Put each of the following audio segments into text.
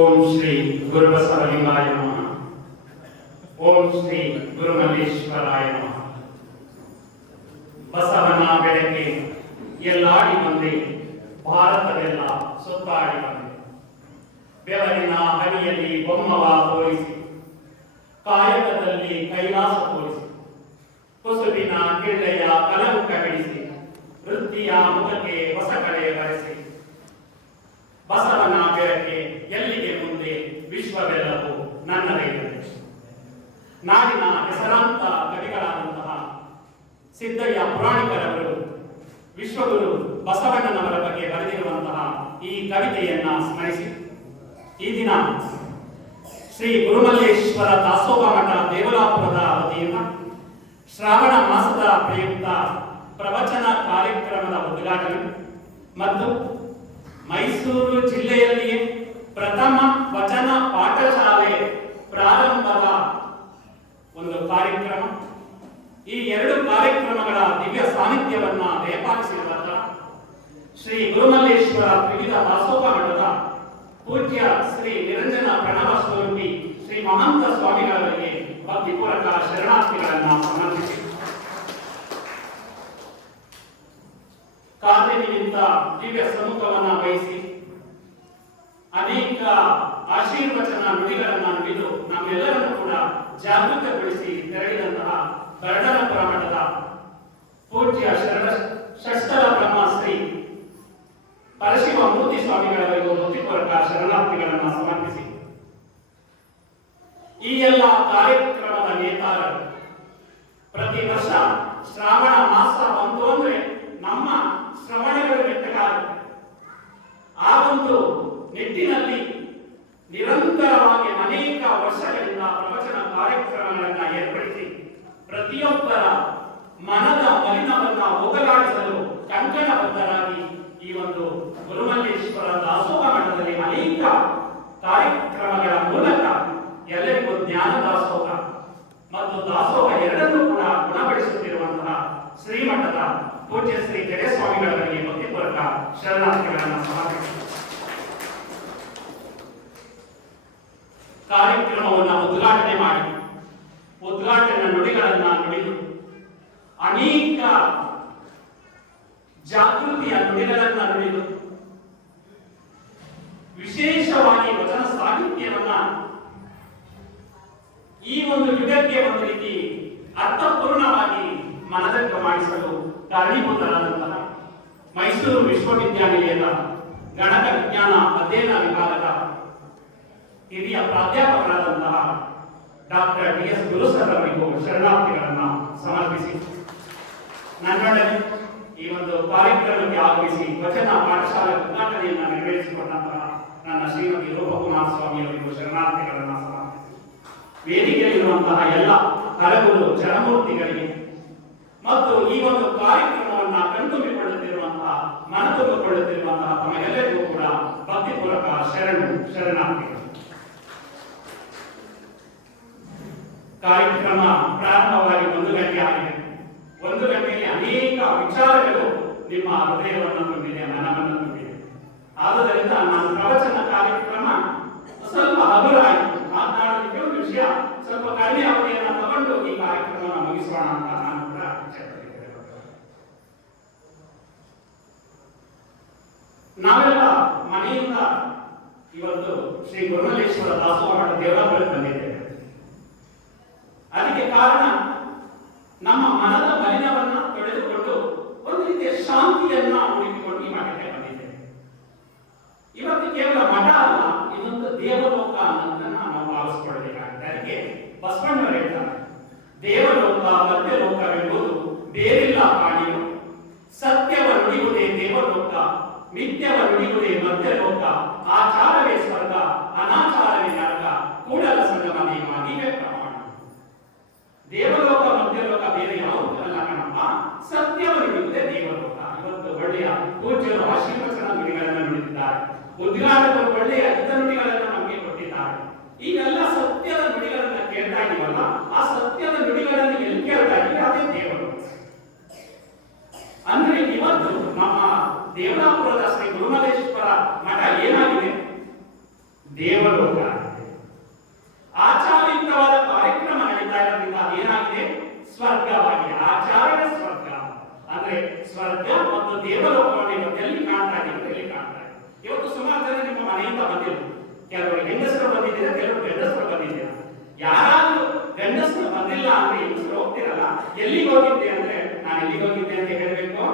ಓಂ ಶ್ರೀ ಗುರುಬಸವಲಿಂಗಾಯ ನಮಃ. ಓಂ ಶ್ರೀ ಗುರುಮಲ್ಲೇಶ್ವರಾಯ ನಮಃ. ಬಸವನ ಬೆಳಗ್ಗೆ ಎಲ್ಲಾಡಿ ಬಂದೆ, ಭಾರತವೆಲ್ಲ ಸುತ್ತಾಡಿ ಬಂದೆ. ಬೆವರಿನ ಹನಿಯಲ್ಲಿ ಬೊಮ್ಮವ ತೋರಿಸಿ, ಕಾಯಕದಲ್ಲಿ ಕೈಲಾಸ ತೋರಿಸಿ, ಕುಸುಬಿನ ಕಿಳ್ಳೆಯ ಕಲಂಕ ಬಿಡಿಸಿ, ವೃತ್ತಿಯ ಮುಖಕ್ಕೆ ಹೊಸ ಕಡೆ ಬರೆಸಿ, ಬಸವನ ಬೆಳಗ್ಗೆ ಎಲ್ಲಿಗೆ ಮುಂದೆ ವಿಶ್ವವೆಲ್ಲವೂ ನನ್ನದೈದೆ. ನಾಡಿನ ಹೆಸರಾಂತ ಕವಿಗಳಾದಂತಹ ಸಿದ್ದಯ್ಯ ಪುರಾಣಿಕರವರು ವಿಶ್ವಗುರು ಬಸವಣ್ಣನವರ ಬಗ್ಗೆ ಬರೆದಿರುವಂತಹ ಈ ಕವಿತೆಯನ್ನ ಸ್ಮರಿಸಿ, ಈ ದಿನ ಶ್ರೀ ಗುರುಮಲ್ಲೇಶ್ವರ ದಾಸೋಹ ಮಠ ದೇವಲಾಪುರದ ವತಿಯಿಂದ ಶ್ರಾವಣ ಮಾಸದ ಪ್ರಯುಕ್ತ ಪ್ರವಚನ ಕಾರ್ಯಕ್ರಮದ ಉದ್ಘಾಟನೆ ಮತ್ತು ಮೈಸೂರು ಜಿಲ್ಲೆಯಲ್ಲಿಯೇ ಪ್ರಥಮ ವಚನ ಪಾಠಶಾಲೆ ಪ್ರಾರಂಭದ ಒಂದು ಕಾರ್ಯಕ್ರಮ. ಈ ಎರಡು ಕಾರ್ಯಕ್ರಮಗಳ ದಿವ್ಯ ಸಾನ್ನಿಧ್ಯವನ್ನ ದಯಪಾಲಿಸಿರುವಂತ ಶ್ರೀ ಗುರುಮಲ್ಲೇಶ್ವರ ತ್ರಿವಿಧ ದಾಸೋಹ ಮಠದ ಪೂಜ್ಯ ಶ್ರೀ ನಿರಂಜನ ಪ್ರಣವ ಸ್ವರೂಪಿ ಶ್ರೀ ಮಹಂತ ಸ್ವಾಮಿಗಳವರಿಗೆ ಭಕ್ತಿಪೂರ್ವಕ ಶರಣಾರ್ಥಿಗಳನ್ನ ಸಮರ್ಪಿಸಿ, ಕಾರ್ಯನಿಮಿತ್ತ ದಿವ್ಯ ಸಮ್ಮುಖವನ್ನ ವಹಿಸಿ ಅನೇಕ ಆಶೀರ್ವಚನ ನುಡಿಗಳನ್ನ ನುಡಿದು ನಮ್ಮೆಲ್ಲರನ್ನು ಕೂಡ ಜಾಗೃತಗೊಳಿಸಿ ತೆರಳಿದಂತಹ ಕರಡನಪುರ ಮಠದ ಪೂಜ್ಯ ಷಷ್ಠಲ ಬ್ರಹ್ಮಶ್ರೀ ಪರಶಿವ ಮೂರ್ತಿ ಸ್ವಾಮಿಗಳವರಿಗೂ ಭಕ್ತಿಪೂರ್ವಕ ಶರಣಾರ್ಥಿಗಳನ್ನ ಸಮರ್ಪಿಸಿ, ಈ ಎಲ್ಲ ಕಾರ್ಯಕ್ರಮದ ನೇತಾರರು ಪ್ರತಿ ವರ್ಷ ಶ್ರಾವಣ ಮಾಸ ಬಂತು ಅಂದ್ರೆ ನಮ್ಮ ಶ್ರವಣಗಳು ಬೆಟ್ಟಗಾಗುತ್ತೆ. ಆ ಒಂದು ನಿಟ್ಟಿನಲ್ಲಿ ನಿರಂತರವಾಗಿ ಅನೇಕ ವರ್ಷಗಳಿಂದ ಪ್ರವಚನ ಕಾರ್ಯಕ್ರಮಗಳನ್ನ ಏರ್ಪಡಿಸಿ ಪ್ರತಿಯೊಬ್ಬರ ಮನದ ಮಲಿನವನ್ನ ಹೋಗಲಾಡಿಸಲು ಕಂಕಣಬದ್ಧರಾಗಿ ಈ ಒಂದು ಗುರುಮಲ್ಲೇಶ್ವರ ದಾಸೋಹ ಮಠದಲ್ಲಿ ಅನೇಕ ಕಾರ್ಯಕ್ರಮಗಳ ಮೂಲಕ ಎಲ್ಲರಿಗೂ ಜ್ಞಾನ ದಾಸೋಹ ಮತ್ತು ದಾಸೋಹ ಎರಡನ್ನೂ ಕೂಡ ಗುಣಪಡಿಸುತ್ತಿರುವಂತಹ ಶ್ರೀಮಠದ ಪೂಜ್ಯ ಶ್ರೀ ಜಯಸ್ವಾಮಿಗಳವರಿಗೆ ಭಕ್ತಿಪೂರ್ವಕ ಶರಣಾರ್ಥಿಗಳನ್ನು ಸಮರ್ಪಿಸಿ, ಕಾರ್ಯಕ್ರಮವನ್ನು ಉದ್ಘಾಟನೆ ಮಾಡಿ ಉದ್ಘಾಟನಾ ನುಡಿಗಳನ್ನ ನುಡಿದು ಅನೇಕ ಜಾಗೃತಿಯ ನುಡಿಗಳನ್ನ ನುಡಿದು ವಿಶೇಷವಾಗಿ ವಚನ ಸಾಹಿತ್ಯವನ್ನ ಈ ಒಂದು ಯುಗಕ್ಕೆ ಒಂದು ರೀತಿ ಅರ್ಥಪೂರ್ಣವಾಗಿ ಮನದಟ್ಟು ಮಾಡಿಸಲು ಕಾರಣೀಭೂತರಾದಂತಹ ಮೈಸೂರು ವಿಶ್ವವಿದ್ಯಾನಿಲಯದ ಗಣಕ ವಿಜ್ಞಾನ ಅಧ್ಯಯನ ವಿಭಾಗದ ಹಿರಿಯ ಪ್ರಾಧ್ಯಾಪಕರಾದಂತಹ ಡಾಕ್ಟರ್ ಡಿ.ಎಸ್. ಗುರುಸರ್ ಅವರಿಗೂ ಶರಣಾರ್ಥಿಗಳನ್ನ ಸಮರ್ಪಿಸಿ, ನನ್ನೊಡನೆ ಈ ಒಂದು ಕಾರ್ಯಕ್ರಮಕ್ಕೆ ಆಗಮಿಸಿ ವಚನ ಪಾಠಶಾಲೆ ಉದ್ಘಾಟನೆಯನ್ನು ನೆರವೇರಿಸಿಕೊಂಡಂತಹ ನನ್ನ ಶ್ರೀಮತಿ ರೂಪಕುಮಾರ ಸ್ವಾಮಿ ಅವರಿಗೂ ಶರಣಾರ್ಥಿಗಳನ್ನ ಸಮರ್ಪಿಸಿ, ವೇದಿಕೆಯಲ್ಲಿರುವಂತಹ ಎಲ್ಲ ಹರಗುರು ಚರಮೂರ್ತಿಗಳಿಗೆ ಮತ್ತು ಈ ಒಂದು ಕಾರ್ಯಕ್ರಮವನ್ನು ಕಣ್ತುಂಬಿಕೊಳ್ಳುತ್ತಿರುವಂತಹ ಮನತುಂಬಿಕೊಳ್ಳುತ್ತಿರುವಂತಹ ತಮಗೆಲ್ಲರಿಗೂ ಕೂಡ ಭಕ್ತಿಪೂರ್ವಕ ಶರಣಾರ್ಥಿಗಳು. ಕಾರ್ಯಕ್ರಮ ಪ್ರಾರಂಭವಾಗಿ 1 ಗಂಟೆ ಆಗಿದೆ. 1 ಗಂಟೆಯಲ್ಲಿ ಅನೇಕ ವಿಚಾರಗಳು ನಿಮ್ಮ ಹೃದಯವನ್ನು ತುಂಬಿದೆ, ಮನವನ್ನು ತುಂಬಿದೆ. ಆದುದರಿಂದ ನಾನು ಪ್ರವಚನ ಕಾರ್ಯಕ್ರಮ ಸ್ವಲ್ಪ ಹಗುರ ಆಯಿತು, ಮಾತನಾಡಲಿಕ್ಕೆ ಒಂದು ವಿಷಯ ಸ್ವಲ್ಪ ಕಡಿಮೆ ಅವಧಿಯನ್ನು ತಗೊಂಡು ಈ ಕಾರ್ಯಕ್ರಮವನ್ನು ಮುಗಿಸೋಣ ಅಂತ ನಾನು ಕೂಡ ಇಚ್ಛೆಪಟ್ಟಿದ್ದೇನೆ. ನಾವೆಲ್ಲ ಮನೆಯಿಂದ ಇವತ್ತು ಶ್ರೀ ಗುರುಮಲ್ಲೇಶ್ವರ ದಾಸೋಹ ಮಠ ದೇವರಾಪುರಕ್ಕೆ ಬಂದಿದ್ದೇವೆ. ಅದಕ್ಕೆ ಕಾರಣ ನಮ್ಮ ಮನದ ಮಲಿನವನ್ನ ತೊಳೆದುಕೊಂಡು ಒಂದು ರೀತಿಯ ಶಾಂತಿಯನ್ನ ಉಳಿಸಿಕೊಂಡು ಈ ಮಠಕ್ಕೆ ಬಂದಿದ್ದೇವೆ. ಇವತ್ತು ಕೇವಲ ಮಠ ಅಲ್ಲ, ಇದೊಂದು ದೇವಲೋಕ ಅನ್ನೋದನ್ನ ನಾವು ಭಾವಿಸಿಕೊಳ್ಳಬೇಕಾಗಿದೆ. ಅದಕ್ಕೆ ಬಸವಣ್ಣವರು ಹೇಳ್ತಾರೆ, ದೇವಲೋಕ ಮಧ್ಯಲೋಕವೆಂಬುದು ಬೇರಿಲ್ಲ ಕಾಣಿಯು, ಸತ್ಯವ ನುಡಿಯುವುದೇ ದೇವಲೋಕ, ಮಿಥ್ಯವ ನುಡಿಯುವುದೇ ಮಧ್ಯಲೋಕ, ಆಚಾರವೇ ಸ್ವರ್ಗ, ಅನಾಚಾರವೇ ನರಕ, ಕೂಡಲ ಸಂಗಮ ನೇಮ ನೀವೇ ಪ್ರಮಾಣ. ದೇವಲೋಕ ಮಧ್ಯಲೋಕ ಬೇರೆ ಯಾವುದಲ್ಲ ಕಣಪ್ಪ, ಸತ್ಯವ ನುಡಿಯುವುದೇ ದೇವಲೋಕ. ಇವತ್ತು ಒಳ್ಳೆಯ ಪೂಜ್ಯರು ಆಶೀರ್ವಚನ ನುಡಿಗಳನ್ನು ನುಡಿದಿದ್ದಾರೆ, ಉದ್ಘಾಟಕರು ಒಳ್ಳೆಯ ಹಿತ ನುಡಿಗಳನ್ನು ನಮಗೆ ಕೊಟ್ಟಿದ್ದಾರೆ. ಈಗೆಲ್ಲ ಸತ್ಯದ ನುಡಿಗಳನ್ನ ಕೇಳ್ತಾ ಇದೀವಲ್ಲ, ಆ ಸತ್ಯದ ನುಡಿಗಳನ್ನು ಎಲ್ಲಿ ಕೇಳ್ತಾ ಇದೀವಿ, ಅದೇ ದೇವಲೋಕ. ಅಂದ್ರೆ ಇವತ್ತು ನಮ್ಮ ದೇವರಾಪುರದ ಶ್ರೀ ಗುರುಮಲ್ಲೇಶ್ವರ ಮಠ ಏನಾಗಿದೆ, ದೇವಲೋಕ ಆಗಿದೆ. ಆಚಾರಯುಕ್ತವಾದ ಕಾರ್ಯಕ್ರಮ ನಡೀತಾ ಇರೋದ್ರಿಂದ ಅದೇನಾಗಿದೆ? ಸ್ವರ್ಗವಾಗಿದೆ. ಆಚಾರ್ಯ ಸ್ವರ್ಗ ಅಂದ್ರೆ ಸ್ವರ್ಗ ಮತ್ತು ದೇವಲೋಕವನ್ನು ಇವತ್ತು ಎಲ್ಲಿ ಕಾಣ್ತಾ ಇದ್ದೀವಿ? ಎಲ್ಲಿ ಕಾಣ್ತಾ ಇದೆ? ಇವತ್ತು ಸುಮಾರು ಜನ ನಿಮ್ಮ ಮನೆಯಿಂದ ಬಂದಿದ್ರು. ಕೆಲವರು ಹೆಂಗಸರು ಬಂದಿದ್ದೀರಾ, ಕೆಲವರು ಗಂಡಸರು ಬಂದಿದ್ದೀರಾ. ಯಾರಾದ್ರೂ ಗಂಡಸರು ಬಂದಿಲ್ಲ ಅಂದ್ರೆ ಹೆಂಗಸರು ಹೋಗ್ತಿರಲ್ಲ, ಎಲ್ಲಿಗೆ ಹೋಗಿದ್ದೆ ಅಂದ್ರೆ ನಾನು ಎಲ್ಲಿಗೆ ಹೋಗಿದ್ದೆ ಅಂತ ಹೇಳ್ಬೇಕು,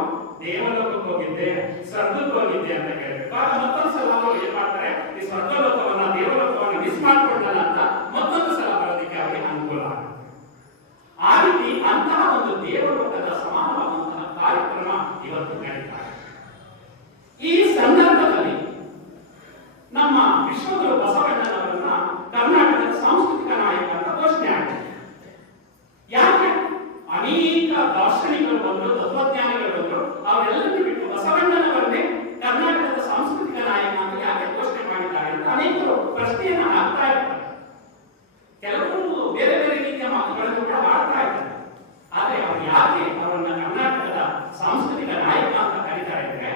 ದೇವಲೋಕಕ್ಕೆ ಹೋಗಿದ್ದೆ, ಸ್ವರ್ಗಕ್ಕೆ ಹೋಗಿದ್ದೆ ಅಂತ ಹೇಳ್ಬೇಕು. ಆಗ ಮತ್ತೊಂದು ಸಲ ಅವರು ಏನ್ ಮಾಡ್ತಾರೆ, ಈ ಸ್ವರ್ಗಲೋಕವನ್ನ ದೇವಲೋಕವನ್ನ ಮಿಸ್ ಮಾಡ್ಕೊಂಡಲ್ಲ ಅಂತ ಮತ್ತೊಂದು ಸಲ ಬರೋದಕ್ಕೆ ಅವರಿಗೆ ಅನುಕೂಲ ಆಗುತ್ತೆ. ಆ ರೀತಿ ಅಂತಹ ಒಂದು ದೇವಲೋಕದ ಸಮಾನವಾದಂತಹ ಕಾರ್ಯಕ್ರಮ ಇವತ್ತು ನಡೀತಾ ಇದೆ. ಈ ಸಂದರ್ಭದಲ್ಲಿ ನಮ್ಮ ವಿಶ್ವಗುರು ಬಸವಣ್ಣನವರನ್ನ ಕರ್ನಾಟಕದ ಸಾಂಸ್ಕೃತಿಕ ನಾಯಕ ಅಂತ ಘೋಷಣೆ ಆಗಿದೆ. ಯಾಕೆ? ಅನೇಕ ದಾರ್ಶನಿಕರು ಬಂದರು, ತತ್ವಜ್ಞಾನಿಗಳು ಬಂದರು, ಅವರೆಲ್ಲರನ್ನು ಬಿಟ್ಟು ಬಸವಣ್ಣನವರನ್ನೇ ಕರ್ನಾಟಕದ ಸಾಂಸ್ಕೃತಿಕ ನಾಯಕ ಅಂತ ಯಾಕೆ ಘೋಷಣೆ ಮಾಡಿದ್ದಾರೆ ಅಂತ ಅನೇಕರು ಪ್ರಶ್ನೆಯನ್ನ ಹಾಕ್ತಾ ಇರ್ತಾರೆ. ಕೆಲವರು ಬೇರೆ ಬೇರೆ ರೀತಿಯ ಮಾತುಗಳನ್ನು ಕೂಡ ಆಡ್ತಾ ಇದ್ದಾರೆ. ಆದ್ರೆ ಅವರು ಯಾಕೆ ಅವರನ್ನ ಕರ್ನಾಟಕದ ಸಾಂಸ್ಕೃತಿಕ ನಾಯಕ ಅಂತ ಕರೀತಾರೆ ಅಂದ್ರೆ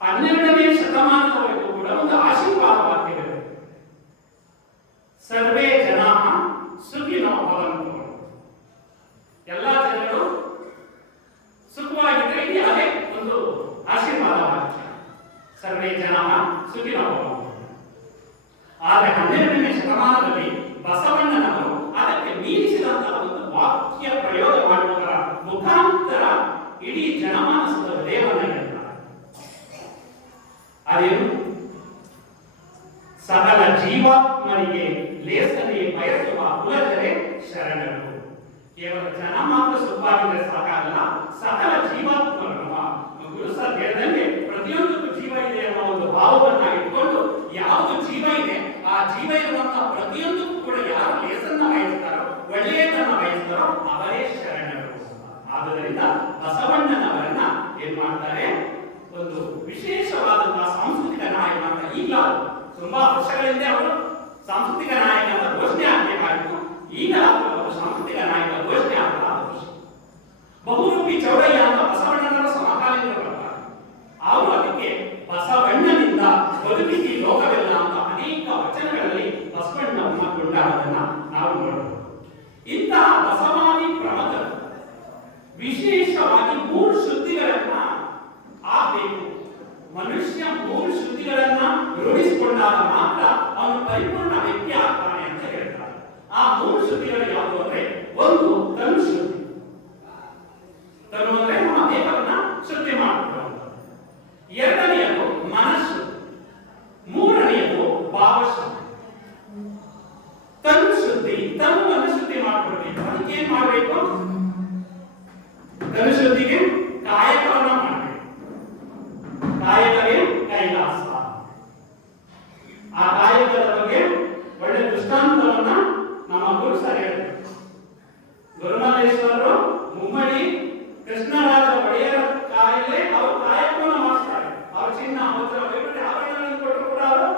12ನೇ ಶತಮಾನದವರೆಗೂ ಕೂಡ ಒಂದು ಆಶೀರ್ವಾದ ವಾಕ್ಯವಿದೆ. ಸರ್ವೇ ಜನಾಃ ಸುಖಿನೋ ಭವಂತು. ಎಲ್ಲಾ ಜನರು ಸುಖವಾಗಿದ್ದರೆ ಇಲ್ಲಿ ಅದೇ ಒಂದು ಆಶೀರ್ವಾದ ವಾಕ್ಯ. ಸರ್ವೇ ಜನಾಃ ಸುಖಿನೋ ಭವಂತು. ಆದರೆ 12ನೇ ಶತಮಾನದಲ್ಲಿ ಬಸವಣ್ಣನವರು ಅದಕ್ಕೆ ಮೀರಿಸಿದಂತಹ ಒಂದು ವಾಕ್ಯ ಪ್ರಯೋಗ ಮಾಡುವುದರ ಮುಖಾಂತರ ಇಡೀ ಜನಮಾನಸದ ಹೃದಯವನ್ನು ಗೆಲ್ತಾರೆ. ಅದೇನು? ಸಕಲ ಜೀವಾತ್ಮರಿಗೆ ಲೇಸನೆ ಬಯಸುವ ಕುಲಜರೆ ಶರಣರು. ಕೇವಲ ಜನ ಮಾತ್ರ ಸುಖವಾಗಿದ್ರೆ ಸಾಕಾಗಲ್ಲ, ಸಕಲ ಜೀವಾತ್ಮರನ್ನು ಗುರು ಸರ್ ಹೇಳಿದಂತೆ ಪ್ರತಿಯೊಂದಕ್ಕೂ ಜೀವ ಇದೆ ಅನ್ನೋ ಒಂದು ಭಾವವನ್ನ ಇಟ್ಕೊಂಡು ಯಾವುದು ಜೀವ ಇದೆ ಆ ಜೀವ ಇರುವಂತಹ ಪ್ರತಿಯೊಂದಕ್ಕೂ ಕೂಡ ಯಾರು ಲೇಸನ್ನ ಬಯಸ್ತಾರೋ, ಒಳ್ಳೆಯದನ್ನ ಬಯಸ್ತಾರೋ ಅವರೇ ಶರಣರು. ಆದುದರಿಂದ ಬಸವಣ್ಣನವರನ್ನ ಏನ್ ಮಾಡ್ತಾರೆ, ಒಂದು ವಿಶೇಷವಾದಂತಹ ಸಾಂಸ್ಕೃತಿಕ ನಾಯಕ ಅಂತ ಈಗ ತುಂಬಾ ವರ್ಷಗಳಿಂದ ಅವರು ಸಾಂಸ್ಕೃತಿಕ ನಾಯಕ ಅಂತ ಘೋಷಣೆ ಆಗಬೇಕಾಗಿತ್ತು. ಈಗ ಅವರು ಸಾಂಸ್ಕೃತಿಕ ನಾಯಕ ಘೋಷಣೆ ಆಗಲ್ಲ. ಬಹುರೂಪಿ ಚೌಡಯ್ಯ ಅಂತ ಬಸವಣ್ಣನವರ ಸಮಕಾಲೀನರು ಬರ್ತಾರೆ. ಅವರು ಅದಕ್ಕೆ ಬಸವಣ್ಣನಿಂದ ಬದುಕಿಸಿ ಲೋಕವೆಲ್ಲ ಅಂತ ಅನೇಕ ವಚನಗಳಲ್ಲಿ ಬಸವಣ್ಣವನ್ನ ಕೊಂಡಾಡೋದನ್ನ ನಾವು ನೋಡಬಹುದು. ಇಂತಹ ಬಸವಾದಿ ಪ್ರಮಥರು ವಿಶೇಷವಾಗಿ 3 ಶುದ್ಧಿಗಳನ್ನ ಆಗಬೇಕು. ಮನುಷ್ಯ 3 ಶುದ್ಧಿಗಳನ್ನ ರೂಢಿಸಿಕೊಂಡಾಗ ಮಾತ್ರ ಅವನು ಪರಿಪೂರ್ಣ ವ್ಯಕ್ತಿ ಆಗ್ತಾನೆ ಅಂತ ಹೇಳ್ತಾರೆ. ಆ 3 ಶುದ್ಧಿಗಳು ಯಾವುದು ಅಂದ್ರೆ, ಒಂದು ತನು ಶುದ್ಧಿ. ತನು ಅಂದ್ರೆ ನಮ್ಮ ದೇಹವನ್ನ ಶುದ್ಧಿ ಮಾಡಿಕೊಳ್ಳುವಂಥದ್ದು. ಎರಡನೆಯದು ಮನಸ್ಸು. ಮೂರನೆಯದು ಭಾವಶುದ್ಧಿ. ತನು ಶುದ್ಧಿ, ತನುವನ್ನು ಶುದ್ಧಿ ಮಾಡಿಕೊಳ್ಬೇಕು. ಅದಕ್ಕೆ ಏನ್ ಮಾಡಬೇಕು? ತನು ಶುದ್ಧಿಗೆ ಕಾಯಕವನ್ನ ಮಾಡಬೇಕು. ಕಾಯಕವೇ ಕೈಲಾಸ. ಆ ಕಾಯಕದ ಬಗ್ಗೆ ಒಳ್ಳೆ ದೃಷ್ಟಾಂತವನ್ನ ನಮ್ಮ ಗುರು ಸರ್ ಹೇಳಿದ್ರು. ಗುರುಮಲ್ಲೇಶ್ವರರು ಮುಮ್ಮಡಿ ಕೃಷ್ಣರಾಜ ಒಡೆಯರ ಕಾಯಿಲೆ ಅವರು ಕಾಯಕವನ್ನು ಮಾಡಿಸ್ತಾರೆ. ಅವರು ಚಿನ್ನ ವಜ್ರ ವೈಢೂರ್ಯ ಆಭರಣಗಳನ್ನು ಕೊಟ್ಟರು ಕೂಡ ಅವರು